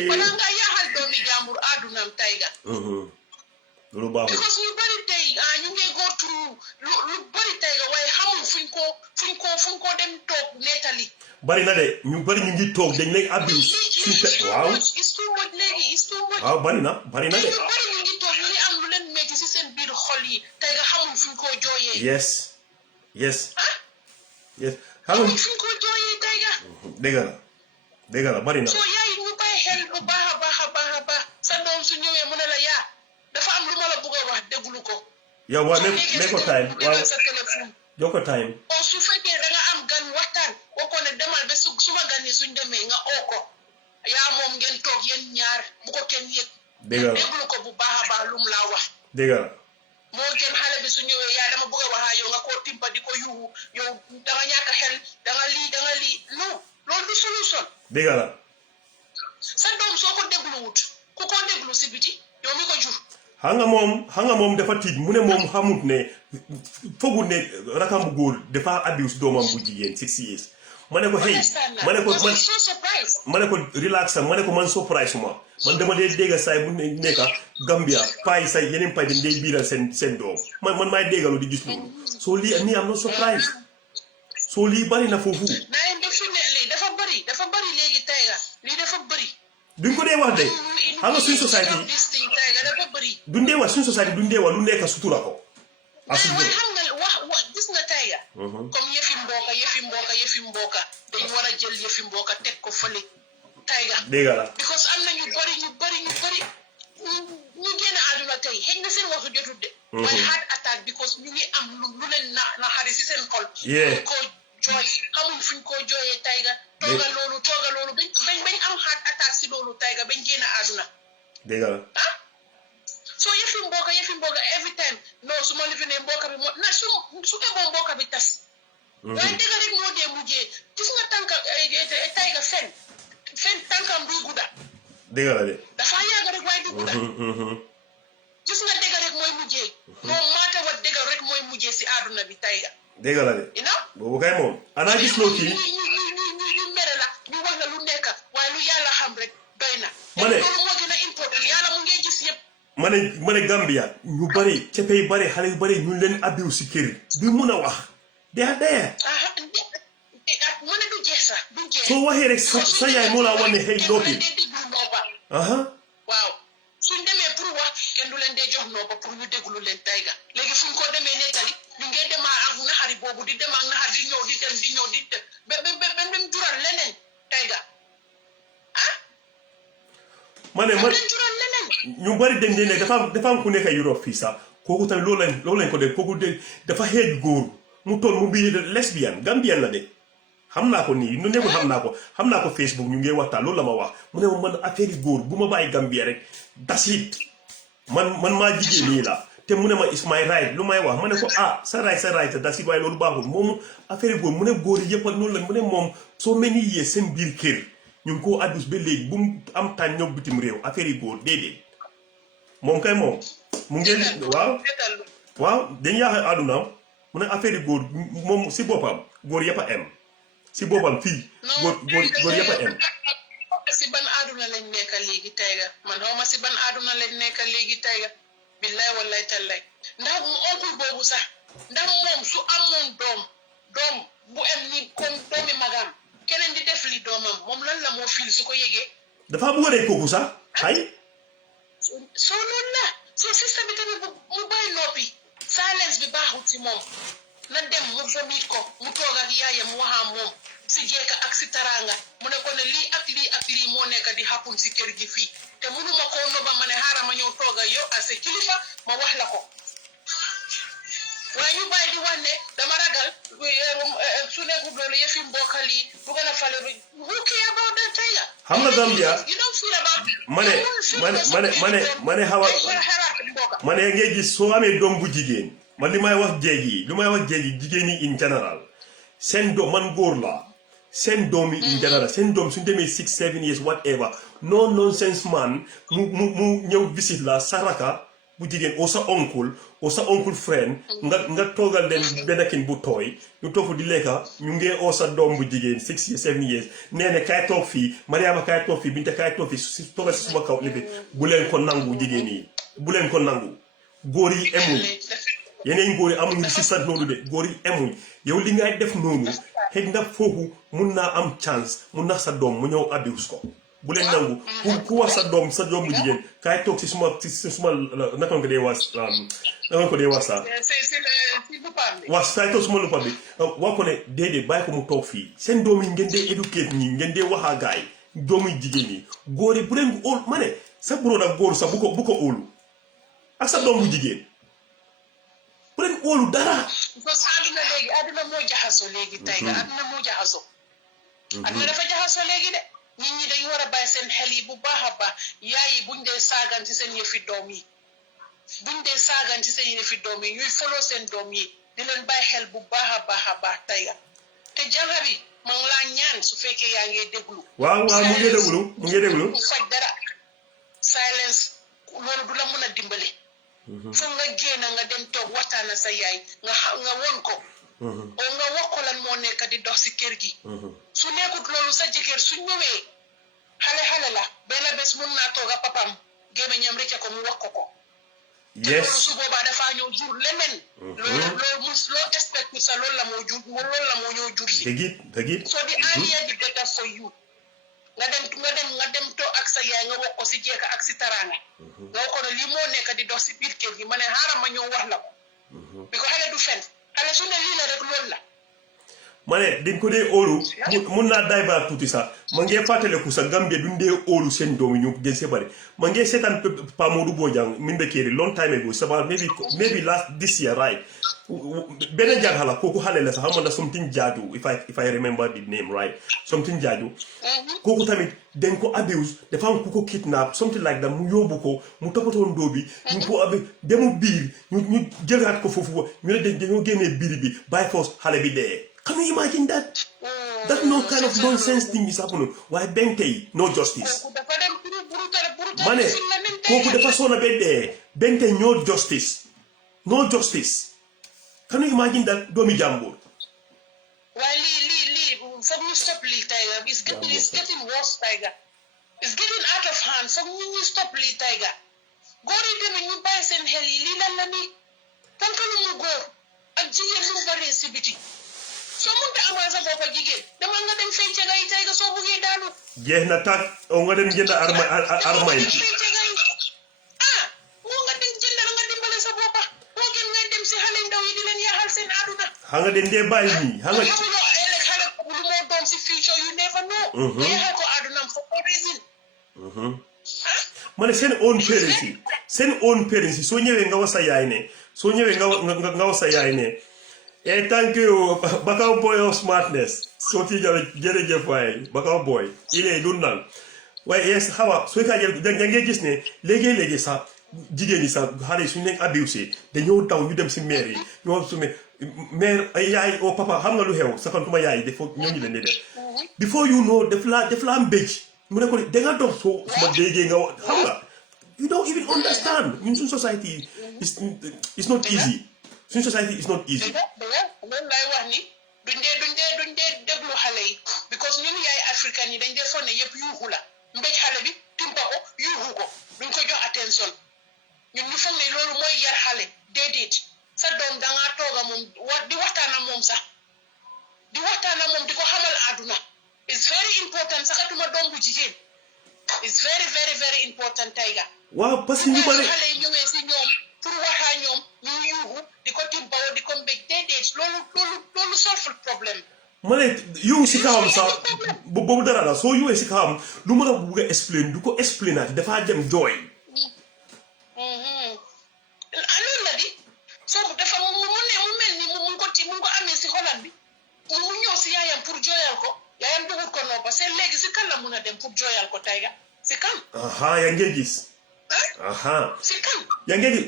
wala nga yaaxal doomi jàmbur àddunaam Tiger loolu baaxul because ñu bari tey ñu ngi go through lu bari Tiger waaye xamul fuñ ko dem toog nettali bari na de ñu bari ñu ngi toog dañ lay abuse waaw it's too much waaw bari na de ñu bari ñu ngi toog ñu ngi am lu leen métti si seen biir xol yi Tiger xamul fuñ ko jooyee yes xamul fuñ ko jooyee Tiger dégg la bari na soo yaay ñu bàyyi xel bu baax a baax sa doom su ñëwee mu ne la yaa dafa am lu ma la bëgg a wax déglu ko yow waa ne ko time waaw sa téléphone jox ko time su fekkee da nga am gan waxtaan woo ko ne demal ba suma gan yi suñ demee nga oo ko yaa moom ngeen toog yéen ñaar bu ko kenn yëg déglu ko bu baax a baax lu mu laa wax dégg la moo gën xale bi su ñëwee yaa dama bëgg a waxaa yow nga koo timpa di ko yuuxu yow da nga ñàkk xel da nga lii non loolu du solution dégg la sa doom soo ko dégluwut ku ko déglu si biti yow mi ko jur hanga mom dafa tiit mu ne mom xamut ne fogu ne rakam bu góor dafa abuse doomam bu jigéen 6 years ma ne ko hey ma ne ko relax ma ne ko man surprise ma man dama dee dégga saay bu nekka Gambia payi say yeneen pay dañ dee biiral seen doom man maay déggalu di gis loolu soo lii nii am na surprise soo lii bari na foofu dafa bari léegi tayga lii dafa bari duñ ko dee wax de xam nga suñ society duñ dee wax suñ society duñ dee wax lu nekk sutura ko waaye xam nga wax gis nga tayga comme yëfi mbooka dañ war a jël yëfi mbooka teg ko fële tayga dégg la because am na ñu bari ñu génn àdduna tey xëy na seen waxu jotul de waaye heart attack because ñu ngi am lu leen na xari si seen xol fuñ koo jooy xamuñ fuñ koo jooyee tayga tooga loolu bañ am heart attack si loolu tayga bañ génn àdduna dégg la so yëfi mbooka every time non su ma lifi ne mbooka bi moo na su eboo mbooka bi tas waaye dëgg rek moo dee mujjee gis nga tànka tayga fen tànkam duy gudda dégg la de dafa yàgg rek waaye du gudda gis nga dëgg rek mooy mujjee moom maata wa dëgg rek mooy mujjee si àdduna bi tayga dégg la de boobu kay moom ana gis loo kii ñu mere la ñu wax la lu nekk waaye lu yàlla xam rek doy na ma ne loolu moo gën a important yàlla mu ngee gis yëpp ma ne Gambia ñu bari cepe yu bari xale yu bari ñu leen abbiw si kër du mun a wax dee mu ne du jeex sax du jeex soo waxee rek sa yaay moo laa wan ne xëy noppi waaw suñ demee pour wax kenn du leen dee jox noppa pour ñu déglu leen tayga léegi fuñ ko demee nettali ñu ngee demaa ak naxari boobu di dem ak naxar di ñëw di dem ba dem jural leneen tayga ma ne ñu bari dañ ne dafa am ku nekk Europe fii sax kooku tamit loolu lañ ko def kooku dafa xeej góor mu toll mu bii lesbian Gambien la de xam naa ko nii nu nekkul xam naa ko Facebook ñu ngi waxtaan loolu la ma wax mu ne ma man affaire yi góor bu ma bàyyi Gambia rek dasit man maa jigéen nii la te mu ne ma is my right lu may wax ma ne ko sa right dasit waaye loolu baaxul moom affaire yi góor mu ne góor yi yëpp ak noonu la mu ne moom soo many years seen biir kër ñu ngi koo addus ba léegi bu mu am tànn ñëw bitim réew affaire yi góor déedéet moom kay moom mu ngeen waaw dañu yaaxe àdduna mu ne affaire yi góor moom si boppam góor yëpp a em si boppam fii góor yëpp a em si ban àdduna lañ nekk léegi tayga man xaw ma si ban àdduna lañ nekk léegi tayga billaay wallaay tallaay ndax mu oncle boobu sax ndax moom su amoon doom bu em ni comme doomi magam keneen di def li doomam moom lan la moo fil su ko yégee dafa bëgg a rey kooku sax ay soo loolu la soo sista bi tamit mu bàyyi noppi silence bi baaxut si moom na dem mu vomit ko mu toog ak yaayam waxaa moom si jeeka ak si taranga mu ne ko ne lii ak lii moo nekk di happen si kër gi fii te mënuma koo noba ma ne xaaral ma ñëw toog ak yow ase kilifa ma wax la ko waaye ñu bàyyi di wax ne dama ragal su nekkul loolu yëfi mbokkal yi bu gën a fale who care about that tayga xam nga Gambia ma ne ngay gis soo amee doom bu jigéen man li may wax jigéen yi in general seen doom man góor la seen doom yi in general seen doom suñu demee 6 7 years whatever no nonsense man mu ñëw visit la saraka bu jigéen o sa oncle friend nga toogal leen benn kin bu tooy ñu toog di lekka ñu ngee oo sa doom bu jigéen 6 years 7 years nee ne kaay toog fii Mariama kaay toog fii Binta kaay toog fii toogal si suma kaw lifi bu leen ko nangu jigéen yi bu leen ko nangu góor yi emuñ yeneen góor yi amuñu si sant noonu de góor yi emuñ yow li ngay def noonu xëy na foofu mun naa am chance mun na sa doom mu ñëw abuse ko bu leen nangu ku wax sa doom bu jigéen kaay toog si suma naka nga ko dee wax sax wax kaay toog suma lupa bi wax ko ne déedéet bàyyi ko mu toog fii seen doom yi ngeen dee éduquer ñi ngeen dee waxaa gaay doomu jigéen yi góor yi bu leen óol ma ne sa broda góor sax bu ko óolu ak sa doom bu jigéen bu leen óolu dara parce que àdduna moo jaxasoo léegi tayga àdduna moo jaxasoo àdduna dafa jaxasoo léegi de nit ñi dañu war a bàyyi seen xel yi bu baax a baax yaay yi buñ dee saagan ci seen yëfi doom yi ñuy foloo seen doom yi di leen bàyyi xel bu baax a baax tayga te jànga bi ma ngi laa ñaan su fekkee yaa ngi déglu waaw mu ngi déglu faj dara silence loolu du la mën a dimbale foog nga génn nga dem toog waxtaan sa yaay nga won ko o nga wax ko lan moo nekk di dox si kër gi su nekkut loolu sa jëkkër su ñëwee xale la benn bés mun naa toog a papam gémmiñam rëcc ko mu wax ko yes loolu su boobaa dafaa ñëw jur leneen loolu loo expect sa loolu la moo ñëw jur si dëgg so the earlier the better for you nga dem toog ak sa yaay nga wax ko si jeeka ak si taraanga nga wax ko ne lii moo nekk di dox si biir kër gi ma ne xaaral ma ñëw wax la ko bi ko xale du fen xale su ne lii la rek loolu la ma ne dañ ko dee óolu mun naa daay baa tuuti sax ma ngee fàttaleku sa Gambia duñ dee óolu seen doom yi ñu gën see bari ma ngee seetaan Pa Modou Bojang min be kéeri long time ago sama maybe last this year right benn jàng xala kooku xale la sax xam nga something jaaju if I remember the name right something jaaju kooku tamit dañ ko abuse dafa am ku ko kidnap something like that mu yóbbu ko mu toppatoon ndóo bi ñu ko abuse demu biir ñu jëlaat ko foofu ñu ne dañoo génnee biir bi by force xale bi dee. Can you imagine that? That no kind of nonsense thing is happening. Why Bentay, no justice. Mane, koku defa sona bedde. Bentay, no justice. No justice. Can you imagine that? Domi Jambur. Well, for me stop Tiger. It's getting worse, Tiger. It's getting out of hand. For me stop Tiger. Go read them and you buy some heli. Lila Lami. Tankalu go. A jigger who very exhibit. So munta amal sa bopa jigéen dama nga dem fay ci gay tay ga so buggee daanu jeex na tak o nga dem jënd arma yi mo nga dem jënd nga dimbale sa bopa mo gën ngay dem si xale ndaw yi di leen yaxal seen aduna ha nga den dee bàyyi ni ha nga xale bu lu mo doom si future you never know yaxal ko aduna for no reason mané seen own parents so ñëwee nga wasa yaay ne so ñëwee nga wasa yaay ne thank you, Bakau boy of smartness. So jërëjëf waay Bakau boy. Il est dundal. Waaye yes xawa soo ka jël da ngay gis ne léegi sax jigéen ñi sax xale suñu leen abusé dañoo daw ñu dem si maire yi ñoo sume maire yaay o papa xam nga lu xew sakantuma yaay dafa ñooñu leen di def before you know def la mbéj mu ne ko da nga dox soo suma déggee nga xam nga you don't even understand in suñ society it's not easy. Suñ society is not easy. loolu lay wax ni duñ dee déglu xale yi because ñun yaay africain yi dañ dee fonne yëpp yuuxu la mbéj xale bi timpa ko yuuxu ko duñ ko jox attention ñun ñu foog ne loolu mooy yar xale déedéet sa doom dangaa tooga moom di waxtaan ak moom sax di waxtaan ak moom di ko xamal àdduna it's very important saxatuma doom bu jigéen it's very very very important Tiger. waaw parce que ñu bari xale yi ñëwee si ñoom pour waxaa ñoom ñu yuuxu di ko timpao di ko mbéj déedéet loolu solve problème ma ne yow si kawam sax boobu dara la soo yowee si kawam du mën a bugg a explain du ko explainaat dafaa dem jooy loolu la di soo dafa mu mel ni mu ko amee si xolam bi mu ñëw si yaayam pour jooyal ko yaayam dugut ko noppa c'est léegi si kan la mun a dem pour jooyal ko Tiger si kan yaa ngi gis si kan yaa ngi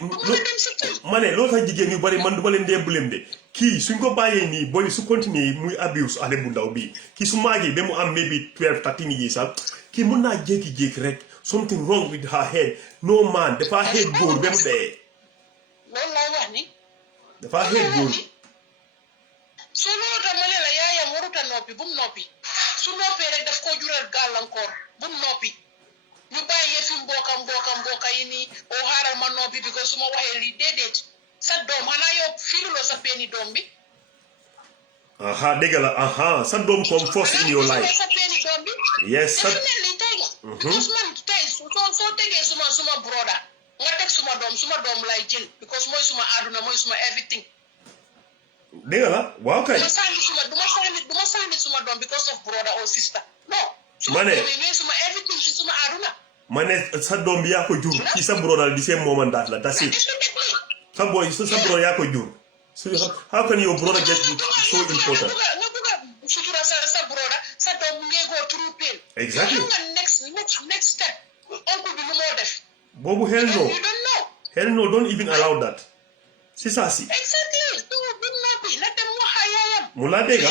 ma ne loolu tax jigéen yu bari man du ma leen dee bulem de kii suñ ko bàyyee nii booy su continuer muy abuse xale bu ndaw bii kii su maagee ba mu am maybe 12 13 years sax kii mun naa jékki-jékki rek something wrong with her head no man dafa head góor ba mu dee loolu lay wax ni dafa head góor su loolu tax ma ne la yaayam waruta noppi bu mu noppi su noppee rek daf koo jural gàllankoor bu mu noppi ñu bàyyi yëfi mbooka yi nii oo xaaral ma noppi bi ko su ma waxee lii déedéet sa doom xanaa yow fiiruloo sa peeni doom bi dégg la sa doom come first in your life sa peeni doom bi yes sa li tey nga because man tey soo tegee suma broda nga teg suma doom lay jël because mooy suma àdduna mooy suma everything dégg la waaw kay du ma sànni suma doom because of brother or sister non ma ne suma everything si suma àdduna ma ne sa doom bi yaa ko jur kii sa broda di seen moom and that la that's it sa brother yaa ko jur so how can your brother get so important nga bëgg a sutura sa brother sa doom mu ngi go through pain exactly nga next step oncle bi lu moo def boobu hell no don't even allow that si saa si exactly mu laa dégga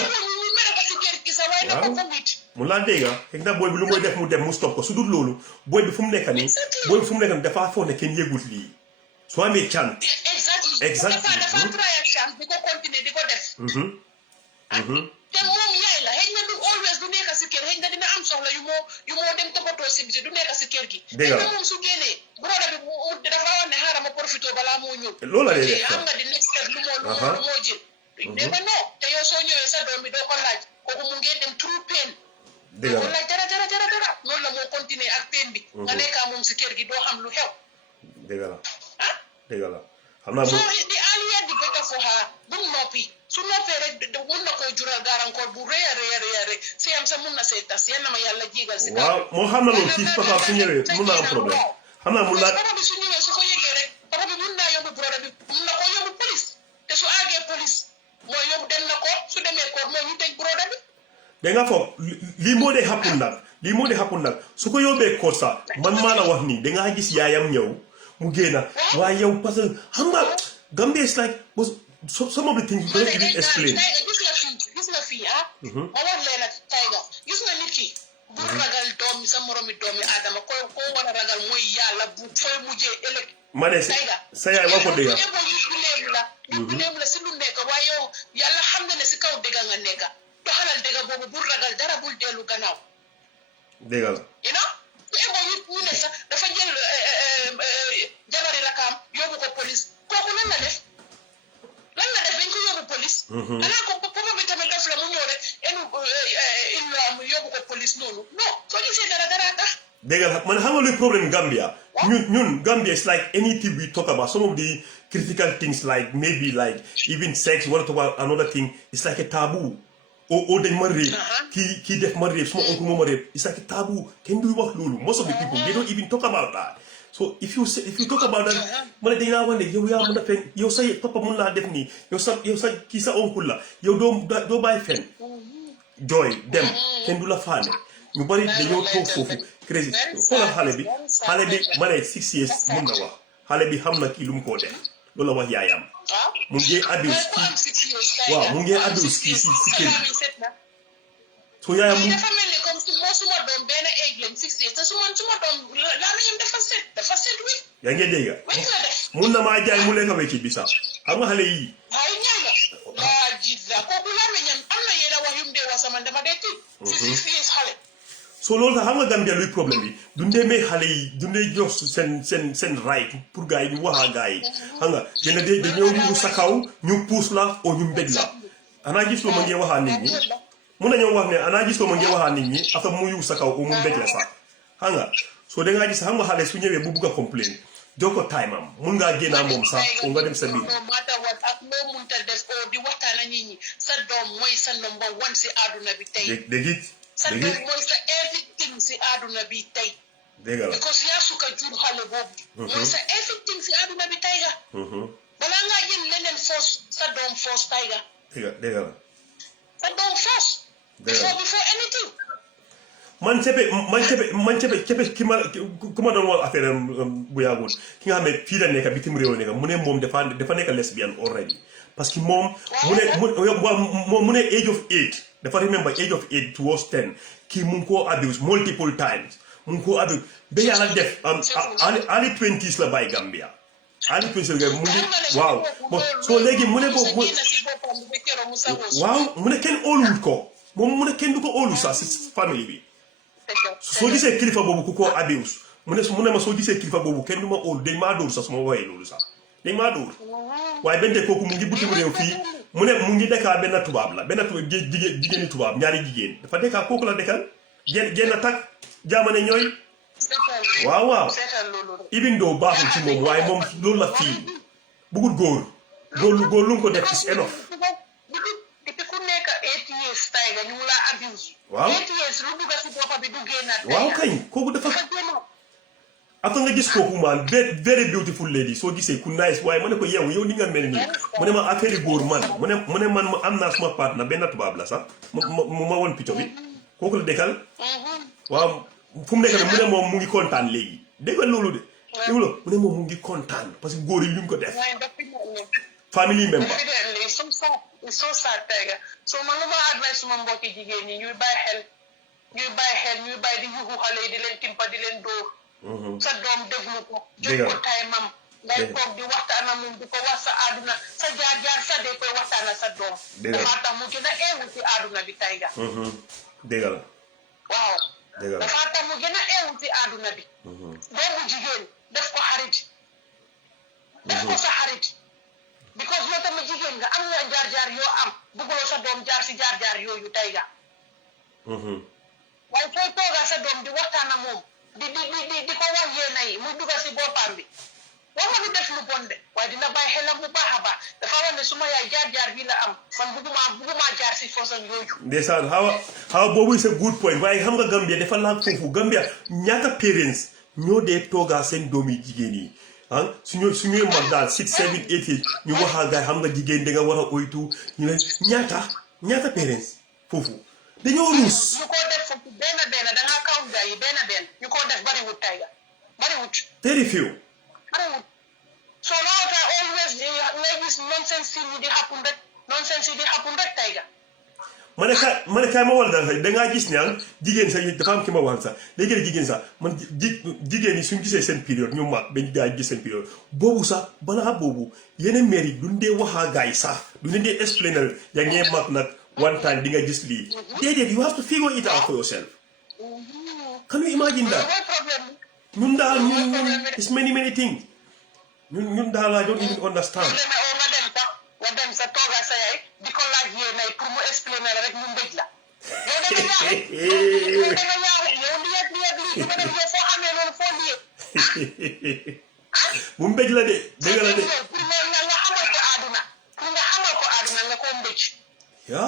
mu laa dégga xëy na booy bi lu mooy def mu dem mu stop ko su dul loolu booy bi fu mu nekk nii dafaa foog ne kenn yëgut lii soo amee chance exactly dafa try ak chance di ko continuer di ko def te moom yaay la xëy na du always du nekk si kër xëy na dina am soxla yu moo dem toppatoo si biti du nekk si kër gi xëy na moom su génnee broda bi dafa wax ne xaaral ma profité balaa moo ñëw loolu la dee xam nga di next step lu moo jël dégg non te yow soo ñëwee sa doom bi doo ko laaj kooku mu ngee dem through pain doo ko laaj dara noonu la moo continuer ak pain bi nga nekkaa moom si kër gi doo xam lu xew dëgg la xam naa soo di aliya di bëgg fo xaar bu noppi su noppee rek mun na koo jural gàllankoor bu rëy a rëy si am sa mun na see tas yal na ma yàlla jégal si waaw moo xam na loolu kii papa su ñëwee mun naa am problème xam naa mun naa papa bi su ñëwee su ko yëgee rek papa bi mun naa yóbbu broda bi mun na koo yóbbu police te su àggee police mooy yóbbu dem na ko su demee koor mooy ñu tëj broda bi da nga foog lii moo dee happen nag su ko yóbbee koor sax man maa la wax nii da ngaa gis yaayam ñëw mu génna waaye yow parce que xam nga Gambia is like some of the things you don't even explain. gis nga fii ma wax leen ak Taiga gis nga nit ki bu ragal doom sa moromi doomi Adama ko war a ragal mooy yàlla bu fooy mujjee ëllëg ma ne sa yaay wax ko dëgg ñu leemu la si lu nekk waaye yow yàlla xam na ne si kaw dëgg nga nekk doxalal dëgg boobu bul ragal dara bul dellu gannaaw dëgg la you know ñu ne sax dafa jël jabari rakaam yóbbu ko police kooku lan la def dañ ko yóbbu police xanaa ko papa bi tamit def la mu ñëw rek mu yóbbu ko police noonu non soo gisee dara tax dëgg la man xam nga luy problème Gambia ñun Gambia is like anything we talk about some of the critical things like maybe like even sex we want to talk about another thing it's like a taboo o dañ ma réeb kii def ma réeb suma oncle moo ma réeb it's like a taboo kenn duy wax loolu most of the people they don't even talk about that so if you talk about that ma ne dañ laa wax ne yow yaa mën a fen yow sa papa mun laa def nii yow sa kii sa oncle la yow doo bàyyi fen jooy dem kenn du la faane ñu bari dañoo toog foofu crazy xoolal xale bi ma ne 6 years mun na wax xale bi xam na kii lu mu koo def loolu la wax yaayam mu ngi abuse kii waaw mu ngi abuse kii si kër so yaayam mu dafa mel ni comme moo suma doom benn age lañ 6 years te suma doom laa ma yem dafa set wi yaa ngi dégg mun na maa jaay mu lekk wecci bi sax xam nga xale yii waaye ñaaga laa jiit la kooku laa ma ñam am na yenn wax yum dee wax sama dama dee tiit si 6 years xale so loolu tax xam nga Gambia luy problème bi dundee may xale yi dundee jox seen right pour gars yi ñu wax a gars yi xam nga dina dee dañoo yuuru sa kaw ñu puus la o ñu mbéj la anaa gis loo ma ngee waxaa nit ñi mun nañoo wax ne anaa gis loo ma ngee waxaa nit ñi after mu yuur sa kaw o mu mbéj la sax xam nga so da ngaa gis xam nga xale su ñëwee bu bugg a complain jox ko time am mun ngaa génnaa moom sax o nga dem sa biir ak loo munta def o di waxtaan ak nit ñi sa doom mooy sa number 1 si àdduna bi tey sa doom mooy sa everything si àdduna bi tey dégg la because yaa suka jur xale boobu mooy sa everything si àdduna bi tey ga balaa ngaa jël leneen force sa doom force tey ga dégg la sa doom force before anything man cepe ki ma doon wax affaire bu yàggul ki nga xam ne fii la nekk bitim réew nekk mu ne moom dafa nekk lesbian already parce que moom mu ne age of 8 dafa remember age of 8 towards 10 kii mu ngi koo abuse multiple times mu ngi koo abuse ba yàlla def early 20s la bàyyi Gambia early 20s la mu ngi waaw soo léegi mu ne boobu waaw mu ne kenn óoluwul ko moom mu ne kenn du ko óolu sax si famille bi soo gisee kilifa boobu ku ko abuse mu ne ma soo gisee kilifa boobu kenn du ma óolu dañ maa dóor sax su ma woowee loolu sax dañ maa dóor waaye bente kooku mu ngi bitim réew fii mu ne mu ngi dekkaa benn tubaab la benn jigéeni tubaab ñaari jigéen dafa dekkaa kooku la dekkal genn tak jaamane ñooy waaw even doo baaxul ci moom waaye moom loolu la fii bugul góor lu mu ko def ci enough waaw kañ kooku dafa après nga gis kooku maan very beautiful lady soo gisee ku nice waaye ma ne ko yow ni nga mel nii mu ne ma affaire góor man mu ne man ma am naa suma partner benn tubaab la sax ma woon picco bi kooku la dekkal waaw fu mu nekk mu ne moom mu ngi kontaan léegi déggal loolu de dégg la mu ne moom mu ngi kontaan parce que góor yi ñu ko def family member so sad tega so man lu ma advice suma mbokki jigéen ñi ñuy bàyyi xel ñuy bàyyi di yuxu xale yi di leen timpa di leen dóor sa doom déglu ko jox ko time am ngay toog di waxtaan ak moom di ko wax sa àdduna sa jaar-jaar sa day koy waxtaan ak sa doom. dafa tax mu gën a eewu ci àdduna bi tey ga. dëgg la. waaw. dafa tax mu gën a eewu ci àdduna bi. doomu jigéen def ko xarit. def ko sa xarit. because yow tamit jigéen nga am nga jaar-jaar yoo am bëgguloo sa doom jaar si jaar-jaar yooyu tey ga. waaye soo toogaa sa doom di waxtaan ak moom di ko wax yéena yi muy dugal si boppam bi. wax nga du def lu bon de waaye dina bàyyi xelam bu baax a baax dafa wax ne suma yaay jaar-jaar bi la am man bugguma jaar si fosam yooyu. ndeysaan xaw boobu is a good point waaye xam nga Gambia dafa laaj foofu Gambia ñaata parents ñoo dee toogaa seen doom yi jigéen yi ah suñuy mag daal 6 7 8 ñu waxaa gaay xam nga jigéen da nga war a oytu ñu ne ñaata parents foofu dañoo ruus. ñu ko def foofu benn da ngaa kaw gaay yi benn ñu ko def bariwut tey ga bariwut. very few. So now that always ngay gis nonsense yi di happen rek tey ga. ma ne kaay ma wala daal da ngaa gis ne jigéen sax dafa am ki ma waxal sax léegi jigéen sax man jigéen ñi suñ gisee seen période ñu mag bañ gaa gis seen période boobu sax balaa boobu yeneen maire yi duñ dee waxaa gaay sax du leen dee explainal yaa ngee mag nag one time di nga gis lii déedéet you have to figure it out for yourself. Can you imagine that? ñun daal ñun it's many things. ñun daal I don't even understand. nga dem sa tooga sa yaay di ko laaj yéen ay pour mu expliquer rek mu mbëj la. yow da nga ñaaw lii foo amee loolu foo liyee. mu mbëj la de dëgg la de. pour nga xamal ko àdduna nga koo mbëj. nga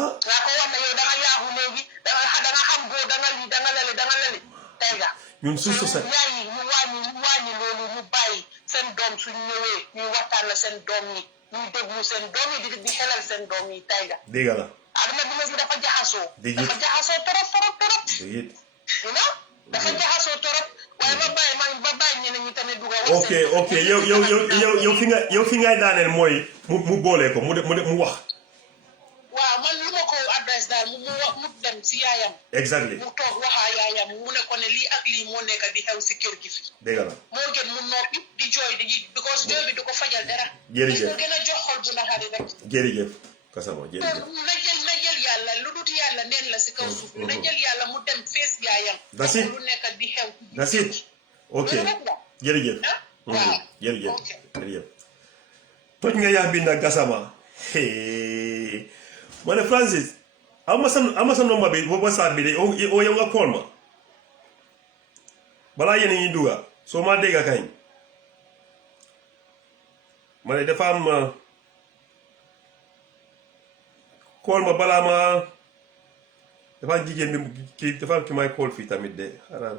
ko wax ne yow da nga yaaxu léegi da nga xam góor da nga lii da nga lele tey nga. ñun suuf sa yaay yi ñu wàññi loolu ñu bàyyi seen doom suñ ñëwee ñuy waxtaan la seen doom yi ñuy déglu seen doom yi di xelal seen doom yi tey ga. dégg la. aduna bi léegi dafa jaxasoo. dafa jaxasoo torop. you know dafa jaxasoo torop waaye ba bàyyi ñeneen ñi tamit dugal. ok yow fi ngay daaneel mooy mu boole ko mu wax. waaw man lu ma ko adresse daal mu dem si yaayam. exactly mu toog waxaa yaayam mu ne ko ne lii ak lii moo nekk di xew si kër gi fi. dégg la moo gën mu noppi di jooy because jooy bi du ko fajal dara. jërëjëf ko gën a jox xol bu naxari rek. jërëjëf Kasama jërëjëf. na jël yàlla lu dut yàlla neen la si kaw suuf. na jël yàlla mu dem fees yaayam. that's it lu nekk di xew. that's it ok jërëjëf. waaw jërëjëf. toj nga yaa bi nag Kasama. ma ne Francis ama sa nomba bi WhatsApp bi de o yow nga call ma balaa yéen ñi duga soo ma dégga kañ ma ne dafa am call ma balaa ma dafa am jigéen bi kii dafa am ki may call fii tamit de xanaa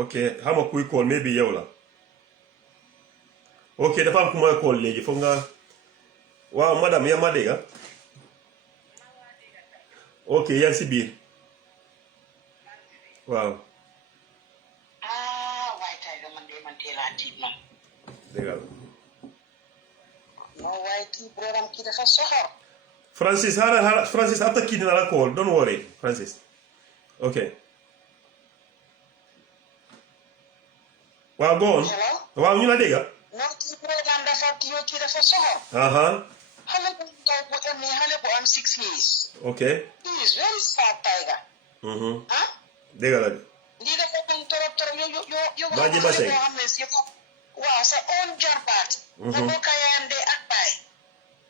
ok xam nga kuy call maybe yow la ok dafa am ku may call léegi foog nga waaw madame yaa ma dégg ok yaa ngi si biir waaw. waaye tey de man teel a tiit man. dégg nga. non waaye kii borom kii dafa soxor. Francis Francis after kii dina la call don't worry Francis ok. waaw go on. waaw ñu la dégg. non kii programme kii dafa soxor. xale bu ndaw bu amee xale bu am 6 years. ok. he is very sad Tiger. dégg la de. lii dafa gën torop yow. maa ngi ba sey. waaw sa own jarbaat. nga ko kayaande ak baay.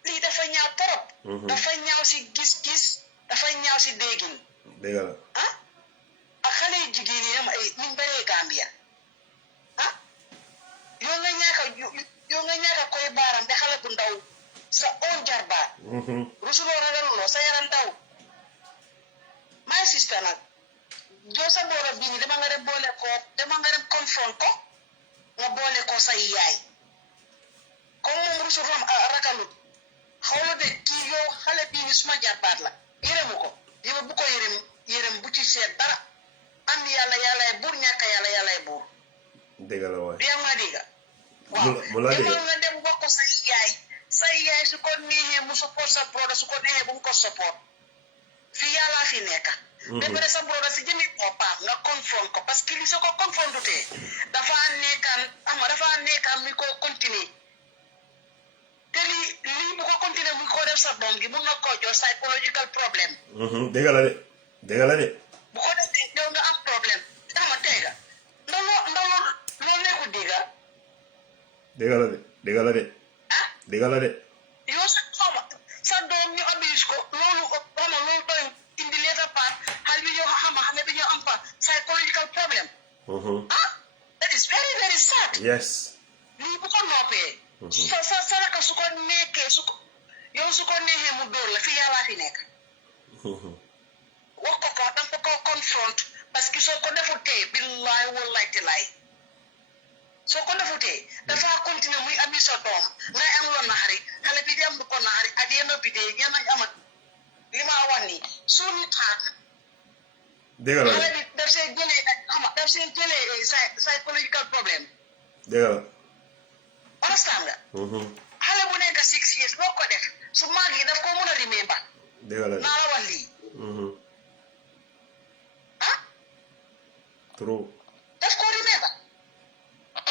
lii dafa ñaaw torop. dafa ñaaw si gis-gis dafa ñaaw si déggin. dégg la. ak xale yu jigéen yi am ay ñu bëree Gambia. yow nga ñaaka koy baaram de xale bu ndaw sa own jarbaat. rusuloo ragaluloo sa yaram daw. my sister nag joo sa boole bii nii dama nga dem confront ko nga boole ko say yaay comme moom rusul ragalut xawla de kii yow xale bii nii suma jarbaat la yërëmu ko yow bu ko yërëm bu ci seet dara am yàllaay buur ñàkk yàllaay buur. dégg la waay. bien ma dégg. waaw demal nga dem bokk say yaay su ko neexee mu support sa broda su ko neexee bu mu ko support fii yàllaa fi nekk. ba pare sa broda si jëmi boppam nga confront confront ko parce que li soo ko confrontutee dafa nekkaan mi ko continuer te lii bu ko continuer mu ko def sa doom gi mun na koo jox psychological problème. dëgg la de. bu ko defee yow nga am problème ama tega ndaw loo nekkul dégga. dëgg la de. yow sa doom ñu abuse ko loolu doy indi later part xale bi ñoo xale bi ñoo am fa psychological problem. That is very very sad. Yes. lii bu ko noppee. sa raka su ko nekkee yow su ko neexee mu dóor la fi yàllaa fi nekk. wax ko danga ko confront parce que soo ko defutee billaay wallaay te laay soo ko defutee dafa continuer muy ami sa doom ngay am loo naxari xale bi di am lu ko naxari at yenn bi dee yéen añ amat li ma wax nii soo nit xaar xale bi daf see jëlee psychological problème. dëgg la. understand nga. xale bu nekk 6 years boo ko def su mag yi daf ko mën a remember. dëgg la naa la wax lii. trop. daf ko remember.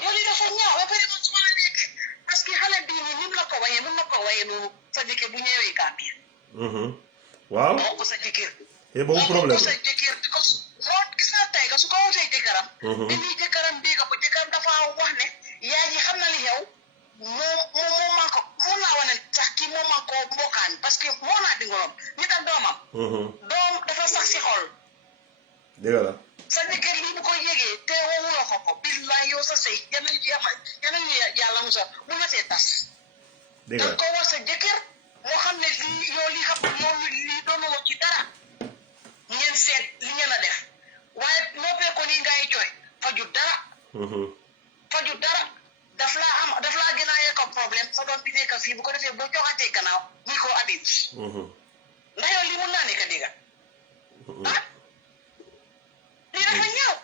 yow lii dafa ñaaw ba pare man su ma la nekkee parce que xale bii nii mun na ko wayee noonu sa jëkkër bu ñëwee Gambie. waaw. moo ko sa jëkkër. boobu problème moo ko sa jëkkër because gis naa tey que su ko wutee jëkkëram. te nii jëkkëram dégg ko jëkkëram dafa wax ne yaay ji xam na li xew moo man ko mun naa wane sax kii moo man ko mbokkaan parce que moo naa di ngolom nit ak doomam. doom dafa sax si xol. dëgg la. sa jëkkër lii bu ko yégee te wowuloo ko billaay yow sa sëy yanañu yàlla musa mun na see tas. dëgg la ko war sa jëkkër moo xam ne lii yow lii xam moom lii doonuloo ci dara ngeen seet li ngeen a def waaye noppee ko nii ngay jooy faju dara daf laa gën a yekk problème sa doom bi nekk fii bu ko defee boo joxatee gannaaw muy ko abuse. ndax yow lii mun naa nekk dégga lii dafa ñaaw.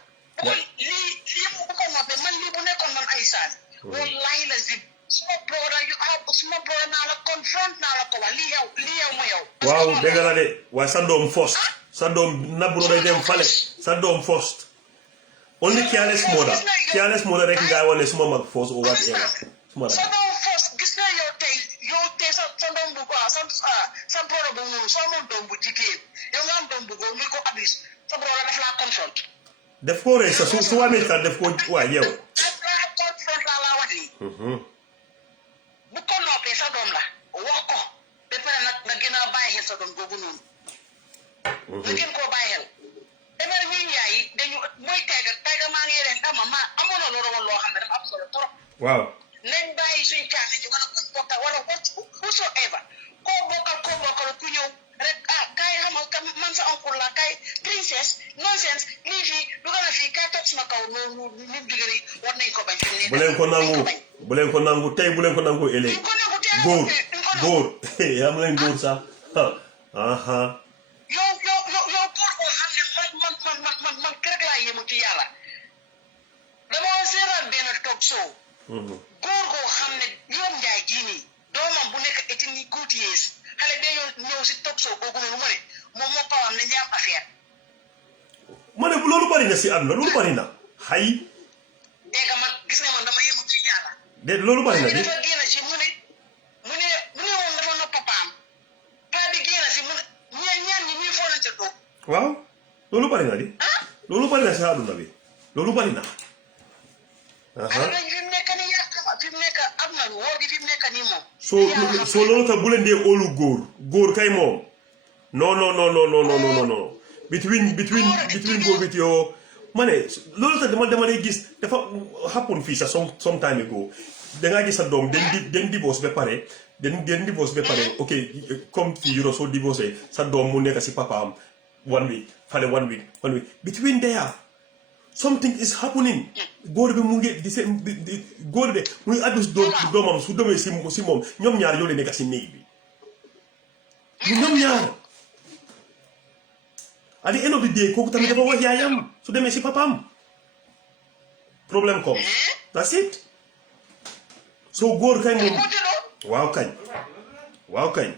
lii bu ko noppee man lii bu nekkoon man ay saani. wallahi la zib suma brother naa la confront naa la ko wax lii yow mu yow. waaw dëgg la de waaye sa doom first. sa doom na brother dem fale sa doom first. only careless mother rek nga wane suma mag first o wat ela sa doom first gis na yow tey sa doom bu sa brother bu noonu soo amoon doom bu jigéen yow nga am doom bu góor muy ko abuse sa brother daf laa confront. def ko rek sa su amee sax def ko waay yow. daf laa confront laa wax lii. bu ko noppee sa doom la wax ko ba pare nag nga gën a bàyyi xel sa doom googu noonu. nga gën koo bàyyi xel. demee ñuy yaay dañu mooy tayga maa ngi ren dama amoon na loolu loo xam ne dafa am solo trop. waaw. nañ bàyyi suñ caane ñu mën a ko bokkal wala whatsoever koo bokkal ku ñëw rek kay xamal man sa oncle la kay princess nonsense lii fii du gën a fii kay toog suma kaw loolu ñu jógee war nañ ko bañ. bu leen ko nangu tey bu leen ko nangu ëllëg. góor yaa ma leen góor sax yow góor boo xam ne man kër laa yemu ci yàlla dama seetaan benn toog soo góor goo xam ne yoom njaay jii nii doomam bu nekk eti ni good years xale bee ñëw si toog soo googu noonu mu ne moom moo pawam ne ñaam affaire ma ne loolu bari na si àdduna loolu bari na xay dégg man gis nga man dama yemu ci yàlla de loolu bari na de dafa génn si mu ne moom dafa nopp papaam paa bi génn si mu ne ñaan ñi ñuy foonante toog waaw loolu bari na di loolu bari na si àdduna bi loolu bari na fi mu nekk nii fi mu nekk am na wóor gi fi mu nekk nii moom soo loolu tax bu leen dee óolu góor kay moom non between góor bi yoo ma ne loolu tax dama lay gis dafa happen fii sax some time ago dangaa gis sa doom den divorce ba pare den divorce ba pare ok comme fii Europe soo divorcé sa doom mu nekk si papaam 1 week fale 1 week between there something is happening góor bi mu ngi góor bi mu ngi addus doomam su demee si moom ñoom ñaar yoo leen nekk si néeg bi ñoom ñaar at the end of the day kooku tamit dafa wax yaayam su demee si papaam problème comme that's it soo góor kañ moom waaw kañ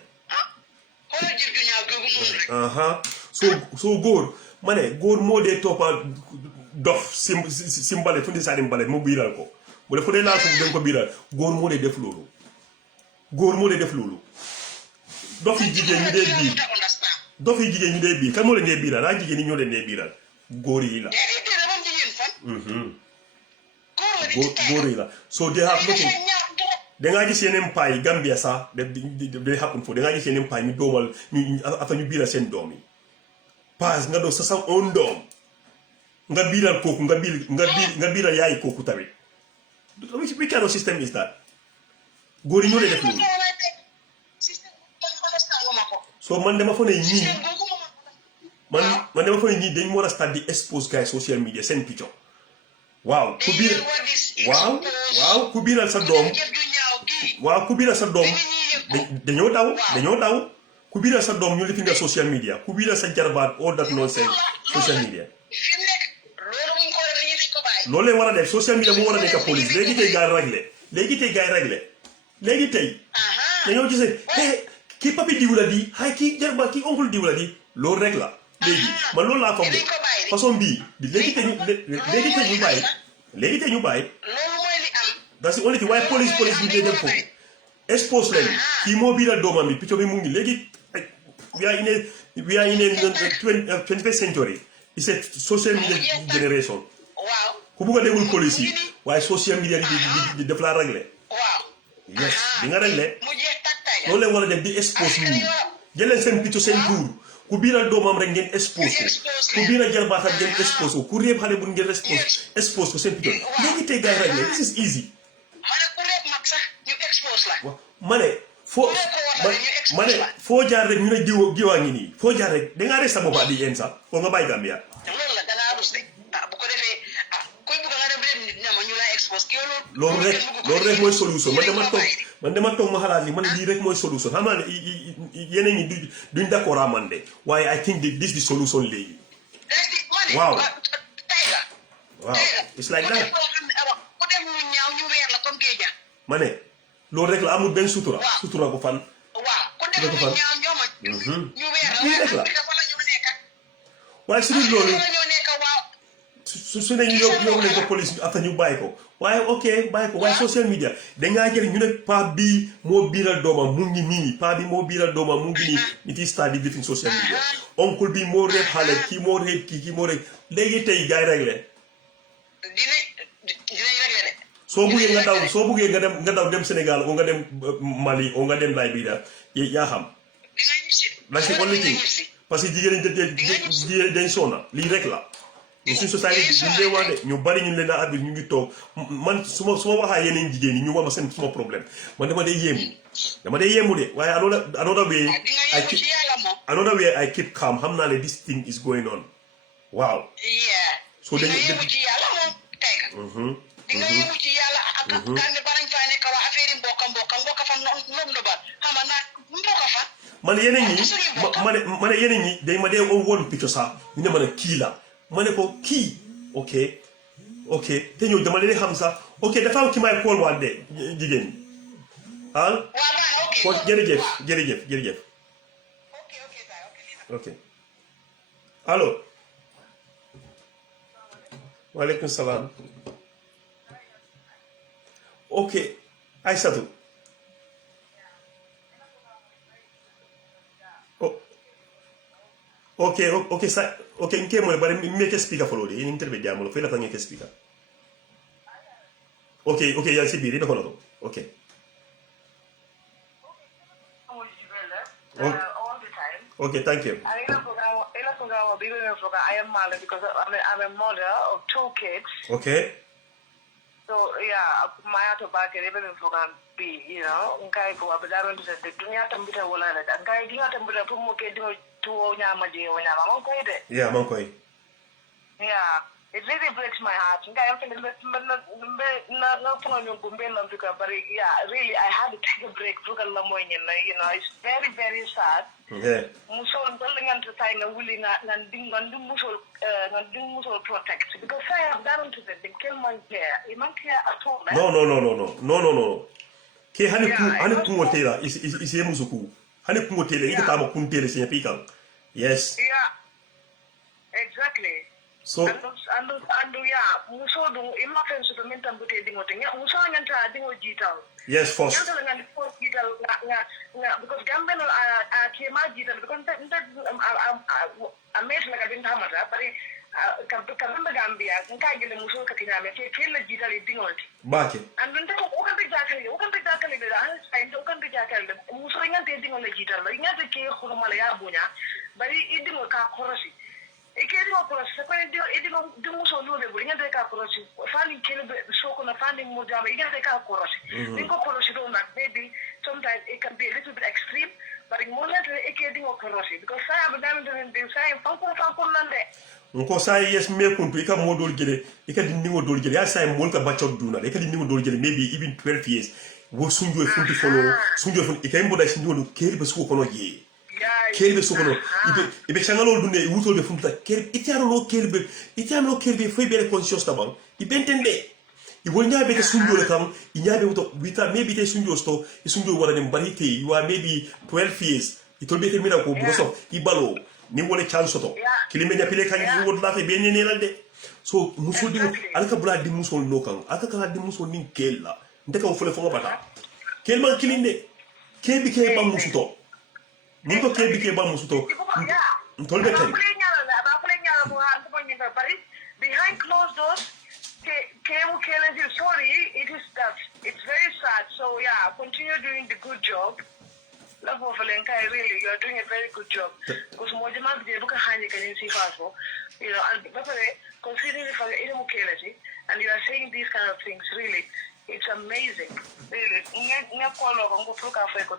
soo góor ma ne góor moo dee toppa dof simbale fundi sani mbale mu biral ko bu def de la fu den ko biral góor moo dee def loolu góor moo dee def loolu dof yi jigéen ñu dee biir dof yi jigéen ñu dee biir kan moo leen dee biiral ak jigéen ñi ñoo leen dee biiral góor yi la góor yi la so they have nothing dangaa gis yeneen paa yi Gambia sax day happen foofu dangaa gis yeneen paa yi ñu doomal ñu afa ñu biiral seen doom yi paas nga doon sa own doom nga biiral kooku nga biiral yaay kooku tamit which kind of system is that góor yi ñoo dee def loolu so man dama fa ne ñii man dama fa ne ñii dañ war a start di expose gars social media seen picture waaw ku biiral sa doom waaw ku biiral sa doom dañoo daw ku biiral sa doom ñu lifi nga social media ku biiral sa jarbaat all that nonsense social media loolu leen war a def social media mu war a nekk police léegi tey gars réglé léegi tey dañoo gisee kii papi diw la di xay kii jarbaat kii oncle diw la di loolu rek la léegi man loolu laa foog de façon bii léegi tey ñu bàyyi that's the only thing waaye police bi dee dem foofu expose leen kii moo biiral doomam bi picture bi mu ngi léegi we are in a 21st century it's a social media generation ku bugg a déglu police yi waaye social media di def laa réglé yes di nga réglé loolu leen war a def di expose nit ñi jëleen seen picture seen tour ku biiral doomam rek ngeen expose ko ku biiral jarbaatam ngeen expose ko ku réeb xale bu ngeen expose ko seen picture léegi tey gars yi réglé this is easy ma ne foo jaar rek ñu ne jiwaa ngi nii foo jaar rek dangaa rek sa bopp di yéen sax foo nga bàyyi Gambia loolu rek mooy solution man dama toog ma xalaat ni man lii rek mooy solution xam naa ne yeneen ñi duñ d'accord man de waaye I think this the solution léegi waaw it's like that ma ne loolu rek la amul benn sutura ko fan lii rek la waaye su dul loolu su ne ñu yóbbu nañ ko police after ñu bàyyi ko waaye ok bàyyi ko waaye social media dangaa jël ñu ne paa bii moo biiral doomam mu ngi nii paa bi moo biiral doomam mu ngi nii nit yi start di different social media oncle bi moo reeb xale kii moo reeb kii moo reeb léegi tey gars yi réglé soo buggee nga daw dem Sénégal o nga dem Mali o nga dem Liberia yaa xam la si only thing parce que jigéen dañ sonna lii rek la ñu suñ société bi ñu dee wax de ñu bari ñu leen la arbitre ñu ngi toog man su ma waxaa yeneen jigéen ñi ñu wax ma seen suma problème man dama dee yéemu de waaye another way I keep calm xam naa ne this thing is going on waaw so dañu ci yàlla moom teg di nga yëngu ci yàlla ak kànde barañ faa nekk waa affaire yi mbokka fa noom do bat xama naa mbokka fa man yeneen ñi dañ ma dee woon picture sax ñu ne ma ne kii la ma ne ko kii ok te ñëw dama leen xam sax ok dafa am ki may xool waat de jigéen ñi kon jërëjëf ok allo waaleykum salaam ok Aïssatou ok sa ok nke mo bare mi ke speaker follow de in interview diamolo fe la tangi ke speaker ok ya si biri be kono ok ok thank you I am Mala because I'm a mother of 2 kids. Okay. So yeah, my auto back even for be, you know, nkai ko abadaro to the dunya tambita wala na nkai dinga tambita pumo ke dinga to nyama je nyama man ko ide. Yeah, man ko. Yeah. It really breaks my heart. Nkai am feeling no for no gumbe lam because but yeah, really I had to take a break because you know, it's very very sad. Yeah. Musol building to time and willing and ding musol protect because I have done to the kill my care. You man care at all. No. Ke hani ku ngotela is yemusuku. Hani ku ngotela ita kama kuntele senya pika. Yes. Yeah. Exactly. So and yeah, muso do imma fen so min tambute dingo te muso nyanta dingo jital. Yes, first. Nyanta ngani for jital nga because gambe no a kema jital because I made like I didn't have that, but kambe Gambia nka gele muso ka kinyame ke kella jital dingo te. Bake. And then o kan be jakale de an sai o kan be jakale muso nyanta dingo le jital nyanta ke khurumala ya bunya bari idingo ka khorosi. Ikedi wa korosi sekwe di muso lule buri ngende ka korosi fani kele soko na fani mujama ngende ka korosi ninko korosi do na maybe sometimes it can be a little bit extreme but in moment ikedi wa korosi because saya abadam de saya fanko nande nko sai yes me kuntu ika modol gele ika dindi modol gele ya sai mol ka bachot duna ika dindi modol gele maybe even 12 years wo sunjo e funti follow sunjo funti ika imboda sinjo no kele be suko kono ye kelbe sokono ibe changalo dunde wuto be funta kelbe itiano kelbe foi bele conscious taban ibentende iwonya be ke sunjo le kam inyabe wuto wita maybe te sunjo sto sunjo wara dem barite you are maybe 12 years itolbe te mira ko boso ibalo ni wole chance to kilime nya pile kan wod la fe be ni nelande so musul di alka bula di musul no kan alka kala di musul ni kella ndeka o fole fo bata kelman kilinde kelbi ke ba musuto Niko ke ba musuto ntolbe tay behind closed doors sorry it is that it's very sad so yeah continue doing the good job love of Lenka really you are doing a very good job because mojama de buka hanye kan si faso you know and considering for ilmu kelesi and you are saying these kind of things really it's amazing. Really.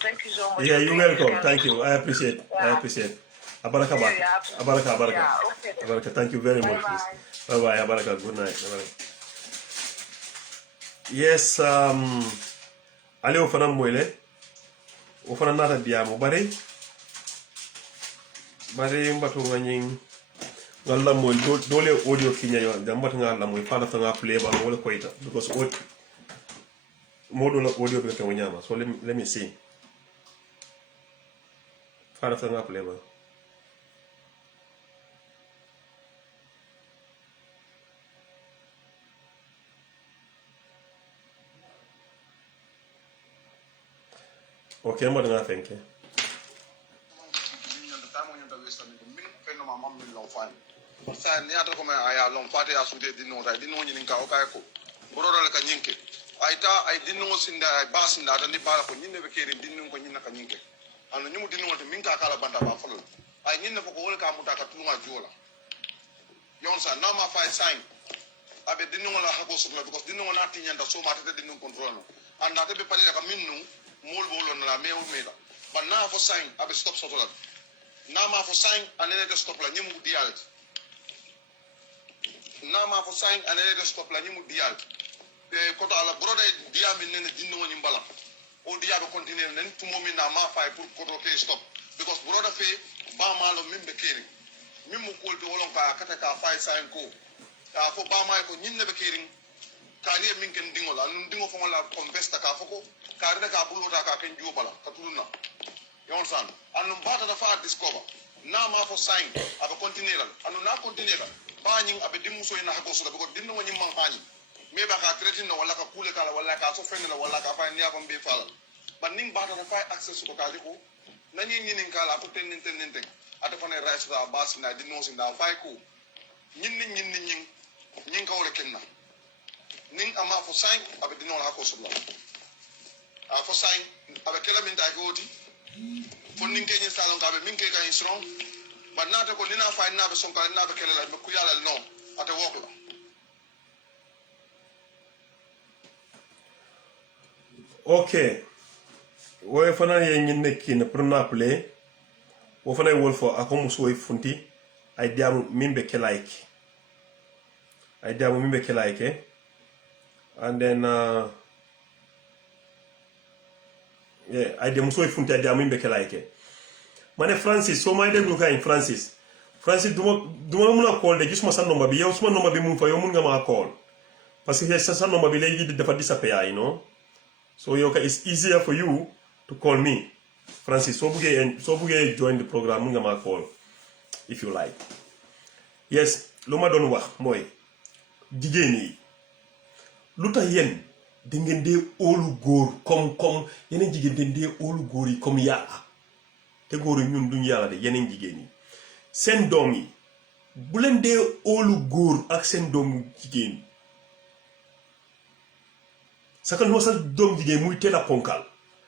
Thank you so much. Yeah, you're welcome. Thank you. I appreciate. Abaraka. Yeah, okay. Abaraka. Thank you very much. Bye-bye. Abaraka. Good night. Bye-bye. Yes, ale ofana moyle. Ofana nata diamo bare mbatu nganying ngalla moy dole audio kinya yo gambata ngalla moy fala nga play ba wala koita because model audio beta wanyama so let me see fara nga play ba okay mo nga thank you sa ni ato ko ma aya long fate ya sude dino ta dino nyin ka o kay ko borodo la ka nyinke ayta ay dinno sinda ay basinda tan di bala ko nyinde be keri dinno ko nyinna ka nyinke anu nyumu dinno to min ka kala banda ba folo ay nyinne ko wol ka muta ka tunga jola yon sa na ma fay sign abe dinno la hako sokla because dinno na tinyanda so ma tete dinno control no anda te be pali ka minnu mol bolo na me o meda ba na fo sign abe stop sotola na ma fo sign anene de stop la nyimu dial na ma fo sign anene de stop la nyimu dial kota ala broda dia min nene dinno woni mbala o dia be continue nen tumo min na ma fay pour koto ke stop because broda fe ba malo min be keri min mo kolto wolon ka kata ka fay sign ko ka fo ba ma ko nyinne be keri kariye min ken dingo la nun dingo fo la convesta ka fo ko karida ka bulota ka ken jubala ka tuluna yon san anu bata da fa discover na ma fo sign aba continue la anu na continue la ba nyin abe dimu so ina hako so da ko dinno woni man fani me ba ka tretin no wala ka kule kala wala ka so fenna wala ka fa niya ko be fala ban ning ba da fa access ko ka liko nani nyinin kala ko tenin ata fa ne rice da bas na dinno sin da fa ko nyin ka wala kenna ning ama fo sign abe dinno la ko so la a fo sign abe kala min ta goti fo ning ke nyin salon ka be min ke ka strong ban na ta ko nina fa na be son ka na be kala la ku yala no ata woko la okay wo fana ye nyinne kin pour na play wo fana wol fo akomu so funti ay diamu mimbe kelaike and then yeah ay diamu so funti ay diamu mimbe kelaike mane Francis so may deglu kay Francis duma muna call de gisuma sa number bi yow suma number bi mu fa yow mun nga ma call parce que sa number bi legi dafa disappear you know. So it's easier for you to call me, Francis. So buge join the program. Nga ma call if you like. Yes, lu ma doon wax mooy jigéen yi lu tax yéen da ngeen dee óolu góor comme yeneen jigéen dañ dee óolu góor yi comme yàlla te góor yi ñun duñ yàlla de yeneen jigéen yi seen doom yi bu leen dee óolu góor ak seen doomu jigéen saka lu ma sa doom jigéen muy teel a ponkal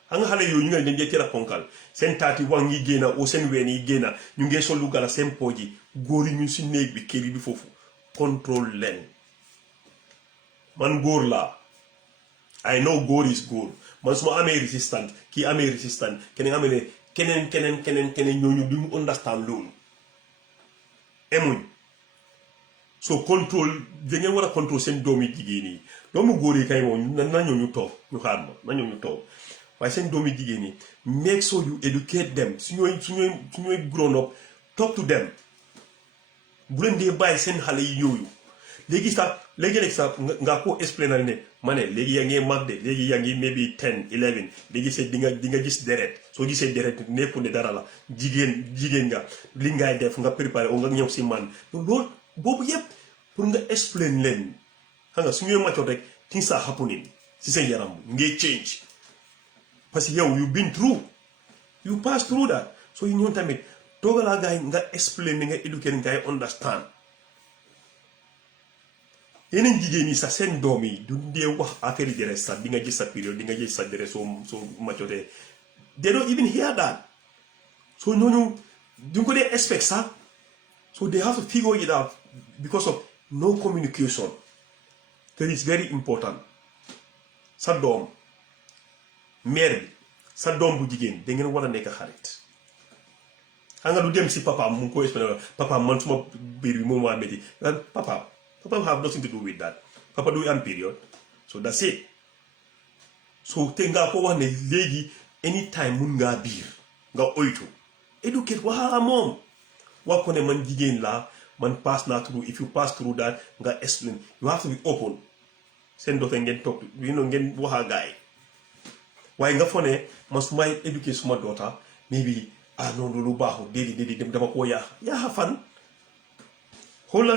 xam nga xale yooyu ñu nga dañ dee teel a ponkal seen taati wang yi génna o seen ween yi génna ñu ngee sol lu gala seen pooj yi góor yi ñu si néeg bi kër yi bi foofu contrôle leen man góor laa I know góor is góor man su ma amee résistant kii amee résistant keneen amee ne keneen ñooñu duñu understand loolu emuñ so contrôle da ngeen war a contrôle seen doomi jigéen yi doomu góor yi kay moom na ñoo ñu toog ñu xaar ma na ñoo ñu toog waaye seen doomi jigéen yi make sure you educate them su ñooy grown up talk to them bu leen dee bàyyi seen xale yi yooyu léegi sax nga ko explainal ne ma ne léegi yaa ngi mag de léegi yaa ngi maybe 10 11 léegi see di nga gis deret soo gisee deret nekku ne dara la jigéen nga li ngay def nga préparé o nga ñëw si man loolu boobu yëpp pour nga explain leen xam nga su ñuy maccoot rek things are happening si seen yaram ngay change parce que yow you been through you pass through that so yi ñoon tamit toogalaa gaay nga explain ni nga éduquer ngay understand yeneen jigéen yi sax seen doom yi du dee wax affaire yi deret sax di nga gis sa période di nga gis sa deret soo maccotee they don't even hear that so ñooñu du ko dee expect sax so they have to figure it out because of no communication that is very important sa doom mère bi sa doom bu jigéen da ngeen war a nekk xarit xam nga du dem si papa mu ngi ko expliqué papa man suma biir bi moom waa métti papa have nothing to do with that papa du am period so that's it so te nga ko wax ne léegi anytime mun ngaa biir nga oytu educate waxala moom wax ko ne man jigéen laa man pass naa through if you pass through that nga explain you have to be open seen dootee ngeen toog ngeen waxa gaay waaye nga fo ne man su may educate suma doota maybe non loolu baaxul déedéet dem dama koo yaaxa fan xoolal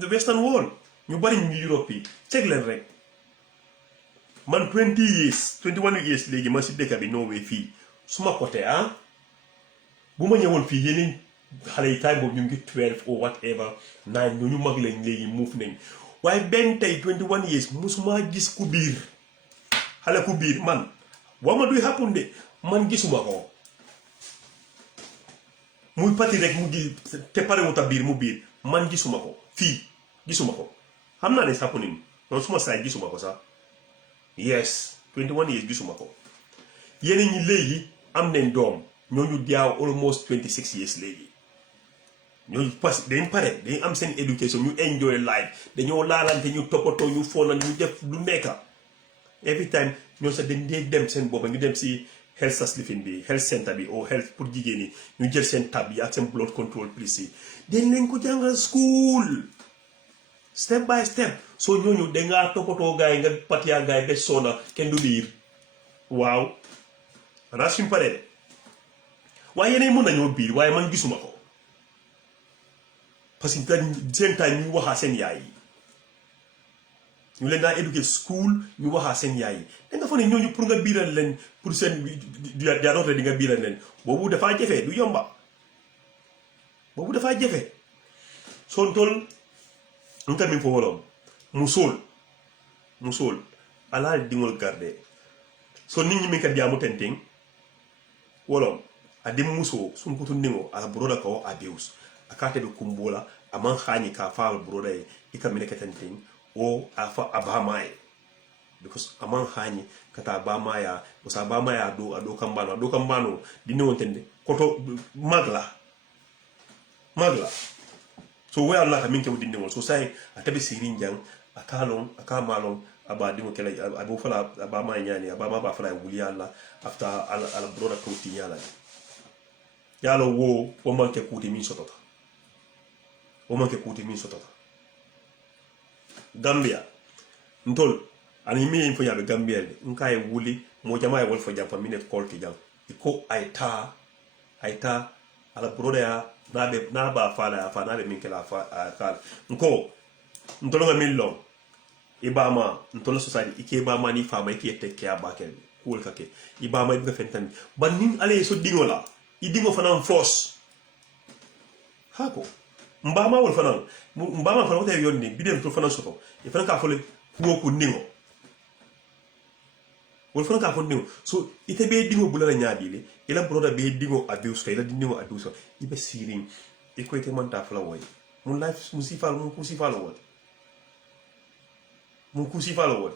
the western world ñu bari ñu Europe yi check leen rek man 21 years léegi man si dëkk bi Norway fii suma côté bu ma ñëwoon fii yeneen xale yi time boobu ñu ngi 12 or whatever 9 ñooñu mag lañ léegi muuf nañ waaye benn tey 21 years musuma gis ku biir xale ku biir man waa ma duy happen de man gisuma ko muy pati rek mu gi te parewuta biir mu biir man gisuma ko fii gisuma ko xam naa ne happening noonu suma saay gisuma ko sax yes 21 years gisuma ko yeneen ñi léegi am nañ doom ñooñu jaaw almost 26 years léegi ñooñu parce que dañ pare dañ am seen education ñu enjoy life dañoo laalante ñu toppatoo ñu foonal ñu def lu nekka every time ñoo sax dañ dee dem seen boppa ñu dem si health lifin bi health center bi o health pour jigéen ñi ñu jël seen tab yi ak seen blood control prise yi dañ leen ko jàngal school step by step soo ñooñu dangaa toppatoo gaay nga patiya gaay ba soona kenn du biir waaw xanaa suñ paree de waaye yeneen mën nañoo biir waaye man gisuma ko parce que seen time ñu waxaa seen yaay yi ñu leen daa éduquer school ñu waxaa seen yaay yi da nga fa ne ñooñu pour nga biiral leen pour seen jaarote di nga biiral leen boobu dafaa jafe du yomba boobu dafaa jafe son tol nka min fo wolom musol ala dingol garde so nit ñi min ka diamu tenting wolom adim muso sun kutu ndingo ala broda ko abuse akate be kumbola aman khani ka fa broda e ikamine ketenting o afa abamaye because aman khani kata abamaya because abamaya ado kambano dini wontende koto magla so we Allah ka min ke wudinde won so sai atabe sirin jang akamalon aba dimo kala abo fala abama nyani abama ba fala wuli Allah after ala broda ko ti yala yalo wo manke kuti min sotota Gambia ntol ani mi info yabe Gambia de nkaye wuli mo jama e wol fo jam fa minet kol ki jam ko ayta ala broda ya na ba fala fa na be min kala fa kala nko ntolo nga min long ibama ntolo society ike ibama ni fama ike tekke abakel kul kake ibama ibga fentani ban nin ale so dingola idingo fanan force hako mbama wol fanan mbama fanan wote yonni bidem to fanan soto e fanan ka fole kuwo ku ningo wol fanan ka fo ningo so ite be dingo bulala nyaabile ila broda be dingo abuse kay la dingo abuse ibe sirin e ko ite manta fala way mun life musifal mun kusifal wol mun kusifal wol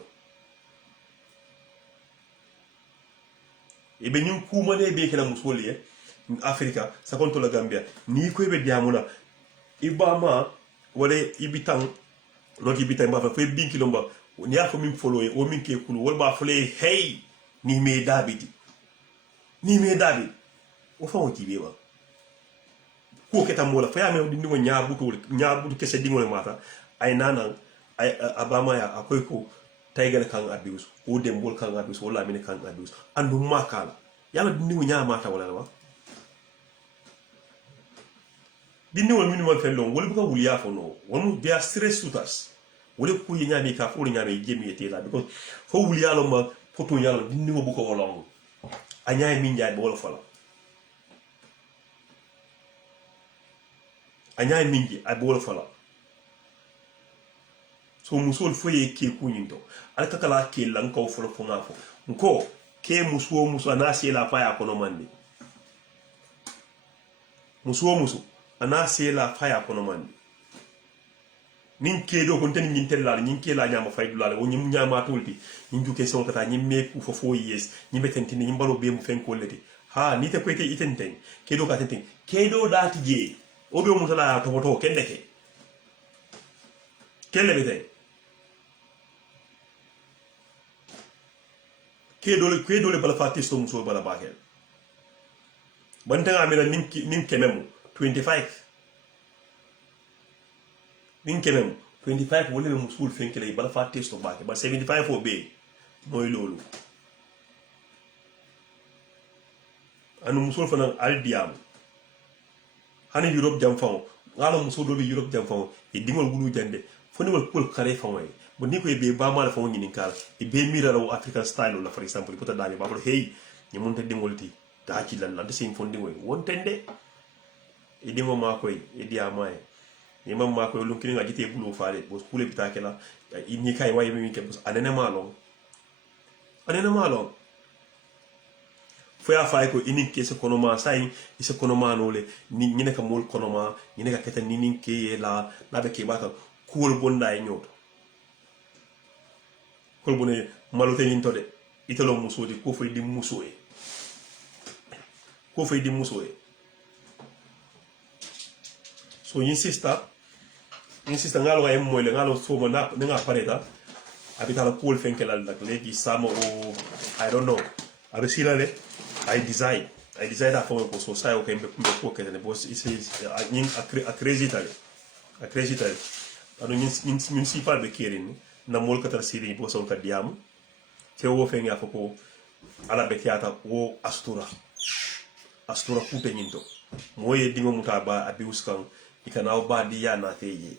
e be nyum kumane be kala musoli Africa sa konto la Gambia ni ko be diamuna ibama wala ibitan not ibitan ba fa binki lomba ni afo min follow o min ke kulu wala ba fole hey ni me david o fa on tibe ba ko keta mola fa ya me dingo nyaabutu kese dingo mata ay nana ay abama ya akoy ko taygal kan abuse o dembol kan abuse wala min kan abuse andu makala yalla dingo nyaamata wala wa dinni wol minimum fellon wol buka wuliya fono wonu they are stress shooters wol ku yenya mi ka fo nyame jemi ete la because fo wuliya lo ma photo yalla dinni mo buka wolong anya mi nyaay bo wol fala anya mi ngi ay bo wol fala so musol foye ke kunyindo alaka kala ke lan ko fo fo ngafo nko ke muso anasi la fa ya kono mande muso ana sela faya kono man nin kedo kon tan nyin tella nyin kela nyama fay dulale o nyim nyama tolti nyin juke son kata nyim me ku fo yes nyim betenti nyim balo be mu fen ko leti ha ni te ko te itenten kedo ka tenten kedo dati je o be mu tala to to kende ke kelle bete kedo le bala fatisto mu so bala bakel banta amela nin kememu 25 nin kemem 25 wole mu sul fenkele bala fa testo baake ba 75 fo be moy lolu anu musul fana aldiam hani Europe jam fawo ngalo musul do Europe jam fawo e dingol gulu jande foni wal kul kare fawo bo ni ko e be ba mala fawo nyini kala e be mira law African style la for example ko ta dani ba ko hey ni mun te dingol ti ta ci lan la de sin fondi woy wontende e dingo makoy e dia may ni mam makoy lu kini ngajite bulu faale bo kule bitakela ni kay waye mi ke bos anene malon fo ya fay ko ini ke se kono ma sai se kono ma nole ni ne ka mol kono ma ni ne ka keta ni ke la na be ke bata kuul bonda e nyoto kol bone malote ni to de italo musodi ko fay di musoe so insista ngalo ay moyle ngalo so na nga pareta abitala pool fenkela dak legi samo o I don't know abisila le I design that for ko so sai o kembe ko kete boss is a crazy tale anu municipal be kerin na mol katar siri bo son ka diam te wo fenga ko ala be tiata o astura kupe nyinto moye dingo mutaba abuse kan ikana ba diya na teye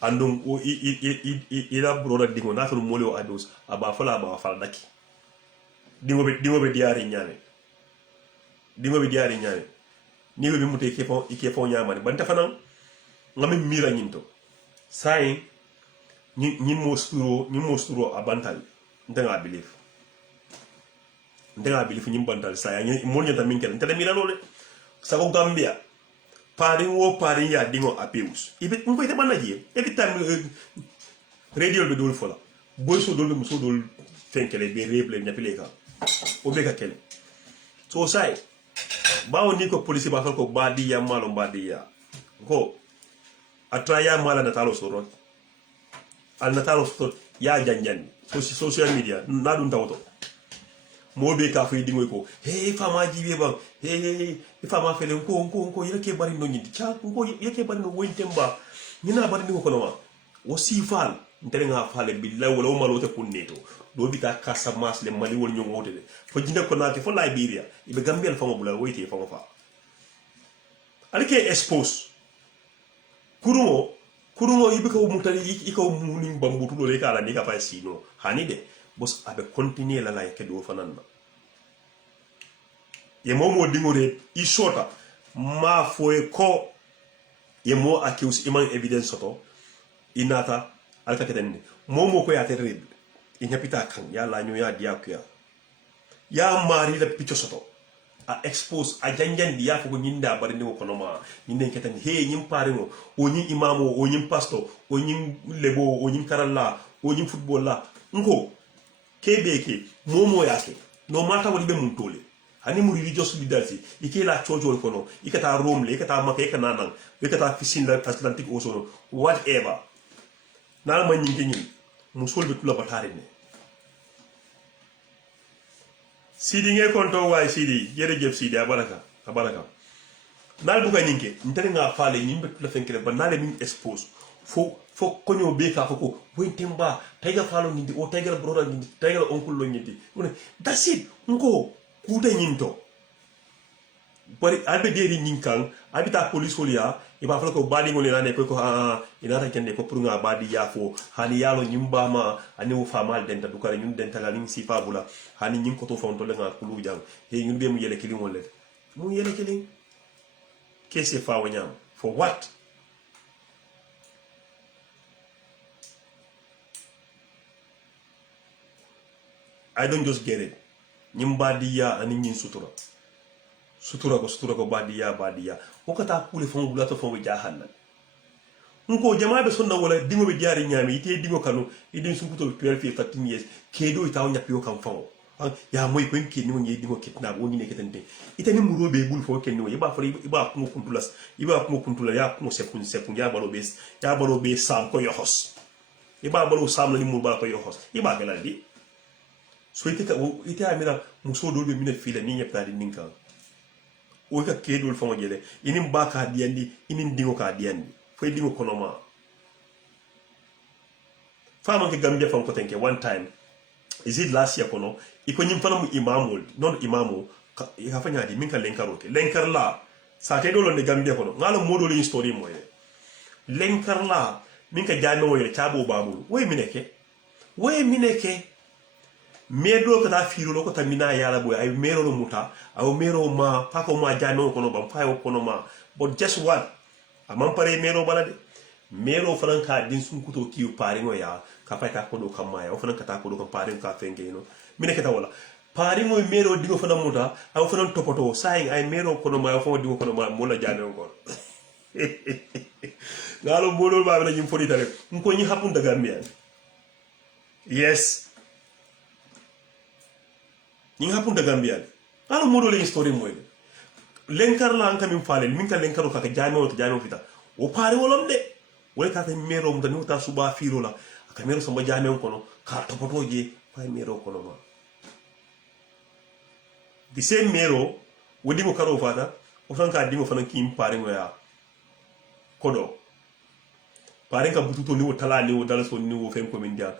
andum o ila broda dingo na tulu mole o abuse aba fala daki dingo be diari nyane ni be mute ke fo nyamani banta fanan ngame mira nyinto sai ni mosturo abantal ndanga believe ni bantal sai ni monya tamin ken tele mira lole sako Gambia pari ya dingo abuse ibe ngo ite banaji every time radio be dol fola boy so dol muso dol fenkele be reble nyapile ka o be ka kele so sai bawo ni ko police ba ko badi ya ko atraya mala natalo sorot al natalo sorot ya janjan social media na dun tawto mo be ka fi dingo ko hey fama jibe ba hey fama fele ko yake bari no nyindi cha ko yake bari no wointemba nyina bari ni ko no ma o sifal ndere nga fale billahi wala o malote kunneto do bita kasa mas le mali wol nyongote de fo jinda ko naati fo Liberia ibe Gambia fama bula woite fama fa alike expose kurumo ibe ko mutari iko muni bambutu do le kala ni ka fa sino hani de bos abe continuer la like do fanana ye momo dingore i shota ma foe ko ye mo accuse iman evidence soto inata alka ketende momo ko ya terrible inyapita kan ya la nyu ya dia ko ya mari la picture soto a expose a janjan dia ko nyinda bare ni ko no ma nyinde ketende he nyim pare ngo o nyi imamo o nyim pastor o nyim lebo o nyim karalla o nyim football la ngo kebeke momo yake no mata woni be mun tole hani mu religious solidarity ike la chojo ko no ikata rome le ikata maka ikata nan ikata fishing la atlantic ocean whatever na ma nyinge nyi musul be tula batare ne sidi nge konto way sidi yere jef sidi abaraka nal buga nyinge ntare nga faale nyimbe tula fenkere ba nale min expose fo konyo be ka foko wentemba tayga faalo nyindi o tayga broda nyindi tayga oncle lo nyindi that's it ngo kuta nyinto bari albe deri nyinkan abita police holia iba fala ko badi ngol nane ko inata kende ko purunga badi yafo hani yalo nyimba ma ani wo famal denta dukare nyun denta la ning sifa bula hani nyin ko to fonto le nga kulu jang he nyun be mu yele kili ngol le mu yele kili kese fa wanyam for what I don't just get it nyimba diya ani nyin sutura ko badiya o kata kule fon bulato fon jahanna nko jama be sonna wala dingo be diari nyami ite dingo kanu idin sunkuto 12 13 years kedo itaw nyapio kam fon ya moy ko enki ni ngi dingo kitna woni ne ketente ite ni muro be bul fo kenno iba fo iba ko kuntulas iba ko kuntula ya ko sekun ya balo be sam ko yohos iba balo sam ni muro ba ko yohos iba belandi so ite amira muso do be mine file ni nyepta di ninka o ka kedul fo jele inin ba ka diandi inin dingo ka diandi fo dingo kono ma fama ke gambia fam ko tenke one time is it last year kono iko nyim fana mu imamul non imamu ya fanya di minka lenkar la sa te do lo ne gambia kono ngalo modo le story moye lenkar la minka jano ye chabo babul we mineke medo kata firo loko tamina yala boy ay mero no muta aw mero ma pako ma jano kono bam fayo kono ma but just what amam pare mero balade mero franka din sun kuto kiyo pare ngo ya ka fayta ko do kamma ya o franka ta ko do kam pare ka fenge no mine keta wala pare ngo mero dingo fana muta aw fana topoto say ay mero kono ma fo dingo kono ma mo la jano ko ngalo bolo ba la jim fodi tare ko nyi hapun daga miya yes ñing hapun da gambia ala modo le story moy lenkar la anka min faale min ka lenkaro ka jaano fita o pare wolom de wala ka mero mo tanu ta suba firo la ka mero so jaano kono ka topoto je fa mero kono ma di sem mero wodi mo karo fata o fanka dimo fanan kim pare ngoya kodo pare ka bututo ni o tala ni o dala so ni o fen ko min dia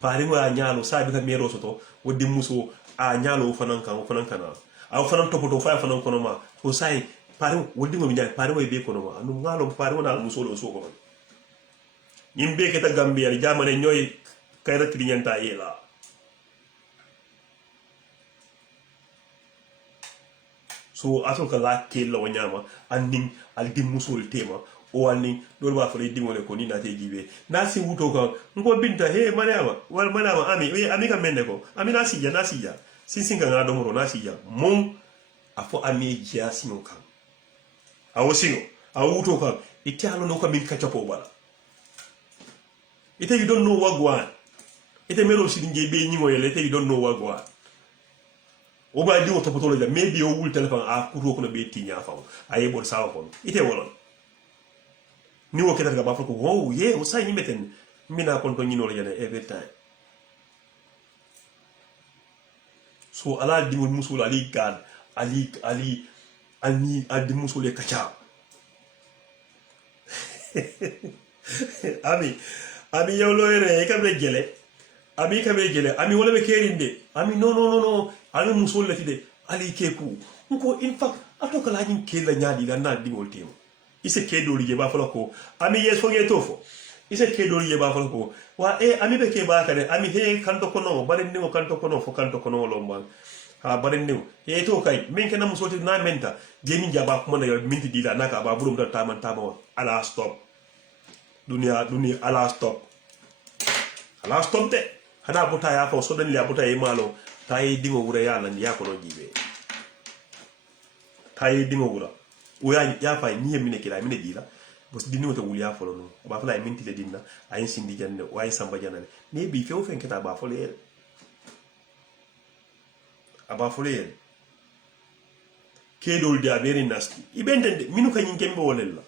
pare ngoya nyaalo sabi ka mero soto wodi muso a nyalo fanan kana a fanan topoto fa fanan kono ma ko sai pare wodi mo nyaa pare mo be kono ma anu ngalo pare wona musolo so ko yimbe ke ta gambia jamane nyoy kayra trinyanta yela so atul ka la ke lo nyama anding al dim musol tema o anning dol ba fa di mo le ko ni na te jibe na si wuto ka ngo binta he manama wal manama ami ka mende ko ami na sija singa ngado moro na sija mom afo ami jia sino kan awo sino awuto kan italo no ka min kachapo bala ite you don't know wagwan ite mero sidinge be nyimo yele ite you don't know wagwan o ba di o topoto la maybe o wul telefon a kuto ko no be tinya fa ay bon sawa ko ite wolon ni wo ketal ga ba ko wow ye o say ni meten mina kon to nyino la jane every time so ala di musul ali gad ali adi musul e kacha ami yow loyere e kabe gele ami wala be kerinde ami no ami musul la tide ali keku ko in fact ato kala nyin ke la nyaadi la na di ngol temo ise ke do liye ba fala ko ami yes fo ngetofo ise ke do liye ba fala ko wa ami be ke ba kane ami he kanto kono bare ni mo kanto kono fo kanto kono lo mban ha bare ni e to kay min ke na musoti na menta jemi jaba ko na yo minti dila naka ba bulum da taman tama ala stop dunia ala stop de hana buta ya fo so den ya buta e malo tay dingo wura ya nan ya ko no jibe tay dingo wura o ya fa ni yemine kila mine dila bos dinno to wuli ya fo no ba fala minti le dinna ay sindi janne o ay samba janane ne bi fe o fen keta ba fo le aba fo le kedol dia very nasty ibende minu kanyim kembe wolella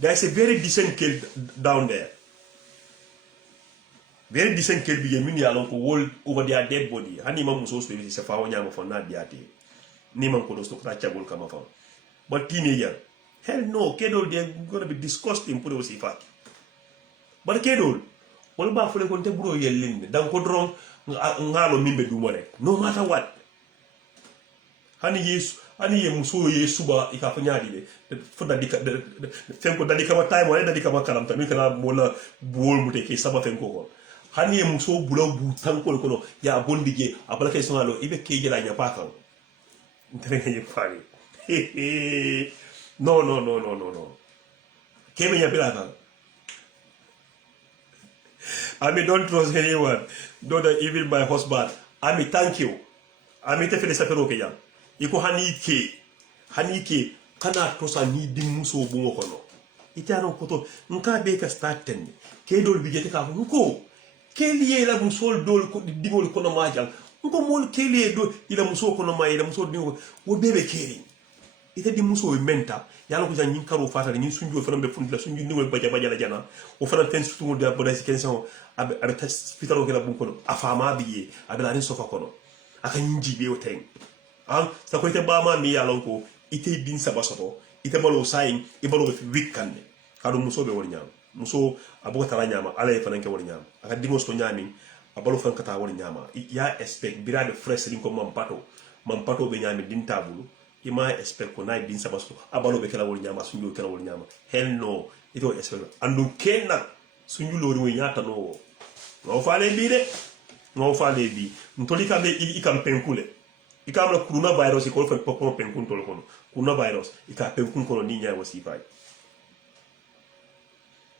there's a very decent kid down there very decent kid bige min ya lon ko wol over their dead body hani mam so so se fa wonya mo fonna diate ni man ko do sto ta chagol kama fa but teenager hell no kedol they gonna be disgusting pour aussi fa but kedol wol ba fule ko te buro yellinde dan ko dron ngalo mimbe duma rek no matter what hani ye muso ye suba ika fa nyaadi de fo dadi ka fenko dadi kama time wala dadi kama kalamta mi kana mola buol mute ke saba fenko ko hani ye muso bulaw bu tankol kono ya bondige abala kay sonalo ibe ke jela nya pakan ndere ye fari no kebe nya pila kan I mean, don't trust anyone, not even my husband. I mean, thank you. I mean, te fele sapero ke ya iko hani ke kana tosa ni din muso bungo kono itano koto nka be ka start ten ke dol bigete ka ko ke liye la muso dol ko digol kono majal ko mol ke liye do ila muso kono ma ila muso dingo wo bebe keri ite di muso menta yalla ko jan karo fata ni sunjo fana be fundila sunjo ni baja la jana o fana ten sutu de boda ci kenson abe tas fitaro ke la bungo kono afama biye abe la ni sofa kono aka nyinji be o ten sa ko ite ba ma mi ya lon ko ite din sabasoto ite balo sayin e balo be wikande kadu muso be wori nyam muso abugo tara nyama ala e fananke wori nyama aka dingo sto nyami abalo fan kata wori nyama ya expect birade fresh rin ko mampato be nyami din tabulu ima expect ko nay din sabasoto abalo be kala wori nyama sunju kala wori nyama hell no ito expect andu kenna sunju lori wo nyata no no faale bi ntoli ka be ikam penkule ikamla coronavirus ko fa ko penkun tol kono coronavirus ika penkun kono ni nya wasi fay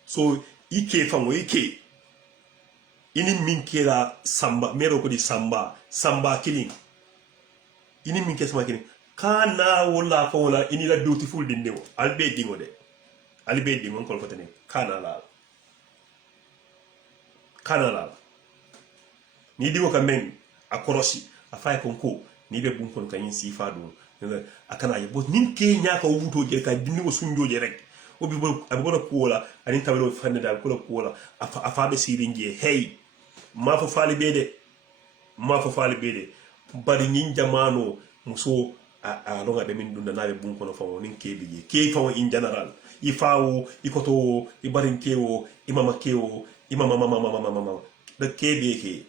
so ike fango ike ini minkela samba mero ko di samba killing ini minke sama killing kana wala fa wala ini la beautiful dindewo albe dingo ko tane kana la ni dingo ka men akorosi afay konko ni be bun kon kanyin sifa do akana ye bot nin ke nya ka wuto je ka dinni wo sunjoje rek o bi bo abona kola ani tawlo fanne dal kola afa be sirinje hey ma fa fali bede bari nyin jamano muso a longa be min dunda nabe bun kono fawo nin ke bije ke fawo in general ifawo ikoto ibarin kewo imama mama da ke be ke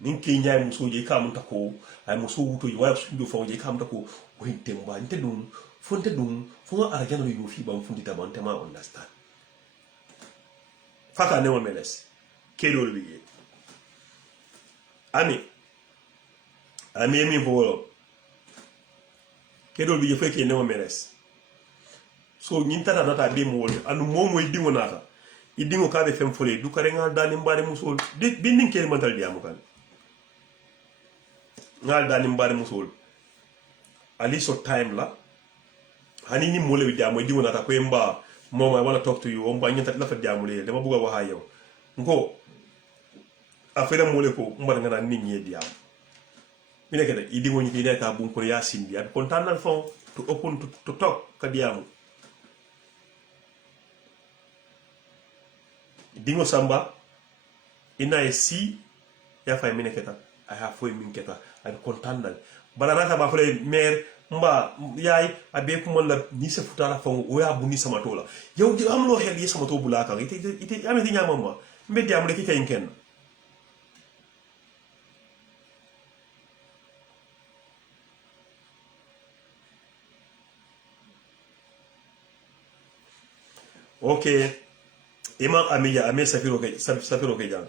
nin ke nyaay muso je kam tako ay muso wuto yi wala sundo fawo je kam tako o hitemba nte dum fo arjano yo fi bam fundi taban tema understand faka ne won meles kedol biye ami mi volo kedol biye feke ne won meles so nyinta data be mo wol anu momo idingo nata idingo ka be fem fole du kare ngal dani mbare muso bi nin ke mantal diamu kan ngal dani mbare muso ali so time la hani ni mole wi diamu idingo nata ko emba mom I want to talk to you omba nyanta la fa diamu le dama buga wa hayo ngo afela mole ko mbar ngana nit ñi diamu mi nek da idingo ñi dina ka bu ko ya sindi ab kontanal fon to open to talk ka diamu dingo samba ina esi ya fa mi neketa I have for mi neketa ay kontanal bala nata ba fele mer mba yaay abe ko mon la ni se futala fon o ya bu ni sama tola yow di am lo xel yi sama to bulaka ite ameti ñama ma mbedi am le ki kay ken okay imam amiya ame safiro ke jang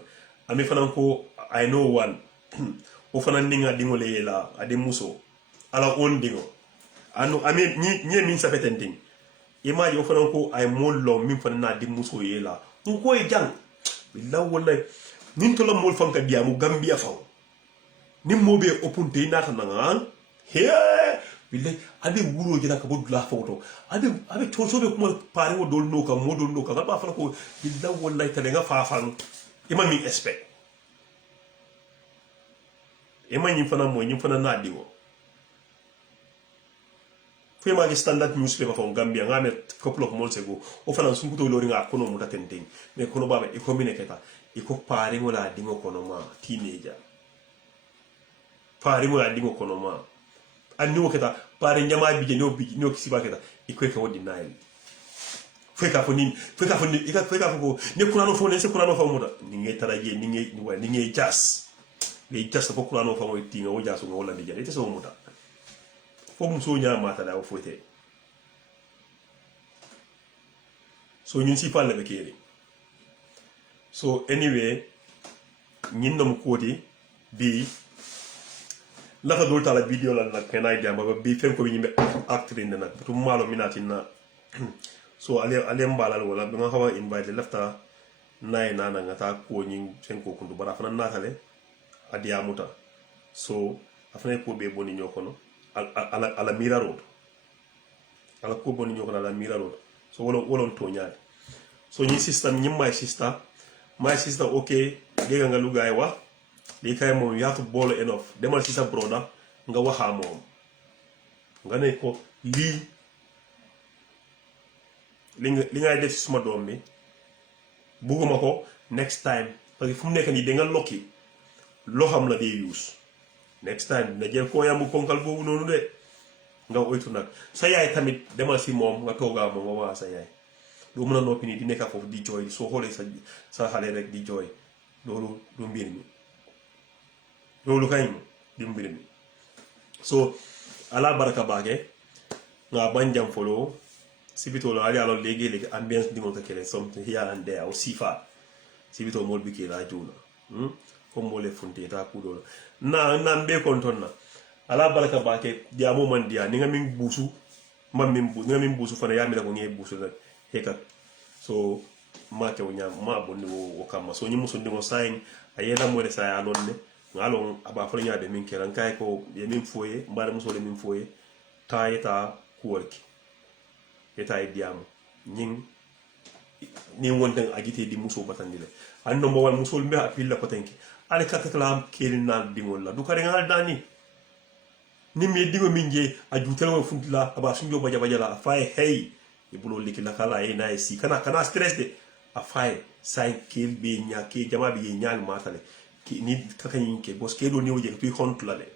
ami fanan ko I know one o fanan ninga dingole yela ade muso ala on dingo anu ami ni min safetenting imaji o fanan ko ay mollo min fanan na di muso yela ko e jang billahi wallahi nin to la mol fanka diamu gambia faw nim mobe opunte nata nanga he billahi abe wuro jina ka bodula fawto abe tosobe kuma pare wo dol noka modol noka ba fala ko billahi wallahi tale nga fafan ima mi expect ima nyim fana mo nyim fana na diwo fue ma standard newspaper from Gambia ngame couple of months ago o fana sun kuto lori nga kono muta tenteng me kono baba e commune keta e ko pare ngola dingo kono ma teenager pare ngola dingo kono ma anni wo keta pare nyama bije no kisiba keta e ko wodi nail fue ka fo ko ne kurano fo ne se kurano fo muta ni nge taraje ni nge jas le jas fo kurano fo mo tinga o jaso ngola ndi jare te so muta fo muso nyamata da o fote so ñun si palle be keri so anyway ñin nom kodi bi la fa dol tala video la nak kenay jamba bi fen ko ñimbe actrine nak to malo minatina so ale mbalal wala nga xawa invite lafta nay nana nga ta ko ñin fen ko kundu bara fa natale adiamuta so afane ko be boni ñokono ala mirarod ala ko boni ñokono ala mirarod so wolon to nyaade so ñi system ñi my sister okay gega nga lugay wa li kay mom you have to ball enough demal ci sa broda nga waxa mom nga ne ko li ngay def suma dom bi buguma ko next time parce que fu mu nek ni de nga lokki lo xam la day use next time na jël ko yambu konkal bobu nonu de nga oytu nak sa yaay tamit demal ci mom nga toga mom nga wa sa yaay do mëna nopi ni di nekk fofu di joy so xolé sa xalé rek di joy lolu du mbir mi lolu kay di mbir mi so ala baraka baake nga banjam folo sibito la ali alo legi ambiance di mon takele something here and there o sifa sibito mol biki la juna comme mo le fonte ta kudo na be kontonna ala baraka baake diamo man dia ni nga min busu nga min busu fana ya mi la ko ngi busu la heka so ma ke wonya ma bonni wo kama so nyimu so ndingo sign ayeda mo de sa ya lonne ngalo aba fo nya be min keran kay ko ye min foye mbare muso le min foye ta eta kuworki eta e diamo nyin ni wonten agite di muso batandile anno mo wal muso mbe apilla ko tenki ale kakaklam kelina dingol la du kare ngal dani ni me dingo minje ajutel wo funtla aba sunjo baja la fay hey e bulo likila kala e na si kana stress de a fay sai kel be nya ke jama bi nyaal matale ki ni kakanyin ke bos ke do ni woje tu hontla le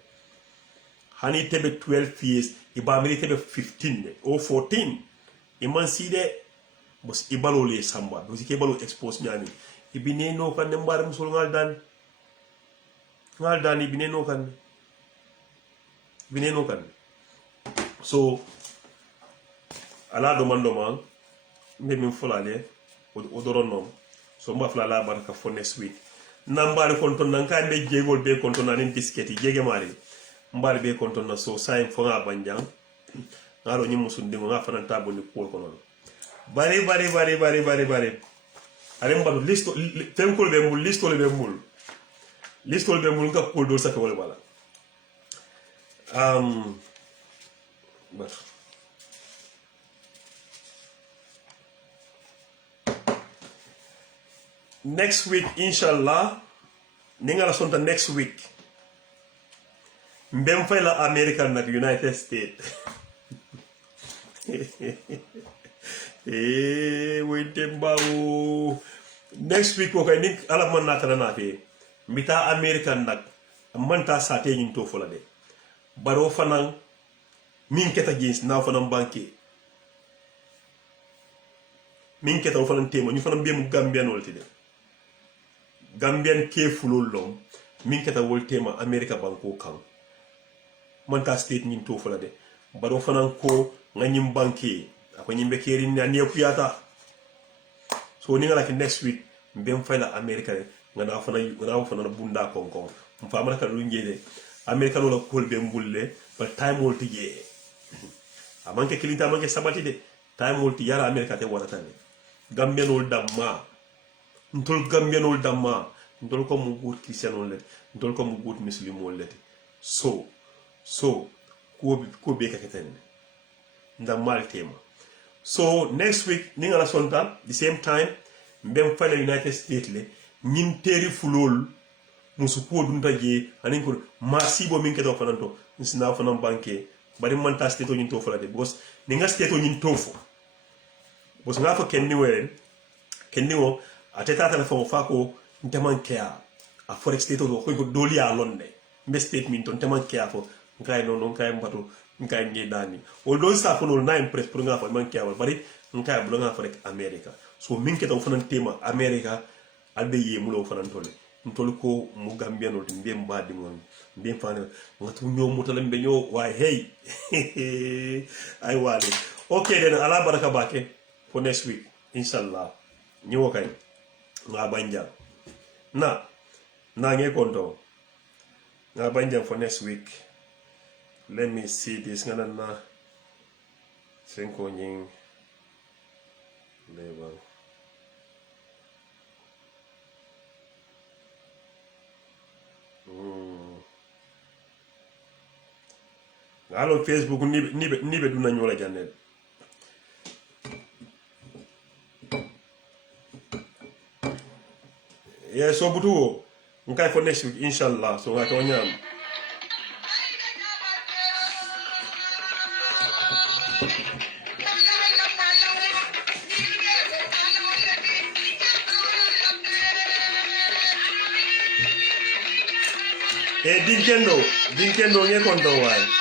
hani tebe 12 years e ba mi tebe 15 o 14 e man si de bos e balo le samba bos ke balo expose nyami e bine no kan de mbar musul ngal dan e bine no kan so ala do man mbe min fulale o doronom so mba fulala baraka for next week nambari konton nan ka be jegol be konton nan disketi jege mari mbari be konton na so say fo nga banjang ngalo nyi musundi nga fanan tabo ni ko kono bari ale mbadu listo tenkol be mul listo le be mul nga ko do sa ko wala but next week inshallah ninga la sonta next week mbem fay la American nak United States wente mbaw next week ko kay nik ala man natala na fe mbita American nak manta sate ñin to fola de baro fanan min keta jeans na fanan banque min keta fanan tema ñu fanan bemu Gambian wolti de Gambian ke fulol lom min keta wol tema America banko kan manta state ñin to fola de baro fanan ko nganyim banque ako ñimbe keri ni ane kuyata so ni ngala ki next week mbem fayla America ngana fana bunda kon mfa amana ka lu ngede America lo la kol be mbulle but time wol tije amanke kilinta amanke sabati de time wol ti yara America te warata ne gambenol damma ntol gambenol damma ntol ko mu gut christianol le ntol ko mu gut muslimol le so ko be ka keten ndamal tema so next week ni ngala sonta the same time mbem fayla United States le ñin teri fulol musu ko dun taje anin ko masibo min keto fananto nsina fanan banke bari man ta state ñin to fala de because ni nga state ñin to fo because nga fa kenni wo ateta ta fa fa ko ntaman kea a forex state to ko doli a londe mbe state min to ntaman kea fo ngai non ngai mbato ngai ngi dani o do sa fo no na impress pour nga fa man kea bari ngai bu nga fa rek America so min keto fanan tema America albe ye mulo fanan tole ntol ko mu gambiano de mbem badi mon mbem fane ngatu ñoo mutale mbe ñoo way hey ay wale okay then ala baraka bake for next week inshallah ñewo kay nga banja na nge konto nga banja for next week. Let me see this ngana na senko nying level alo Facebook nibe duna nyola janel yeah so butu nkai for next week inshallah so ngaka nyam dinkendo nge konto way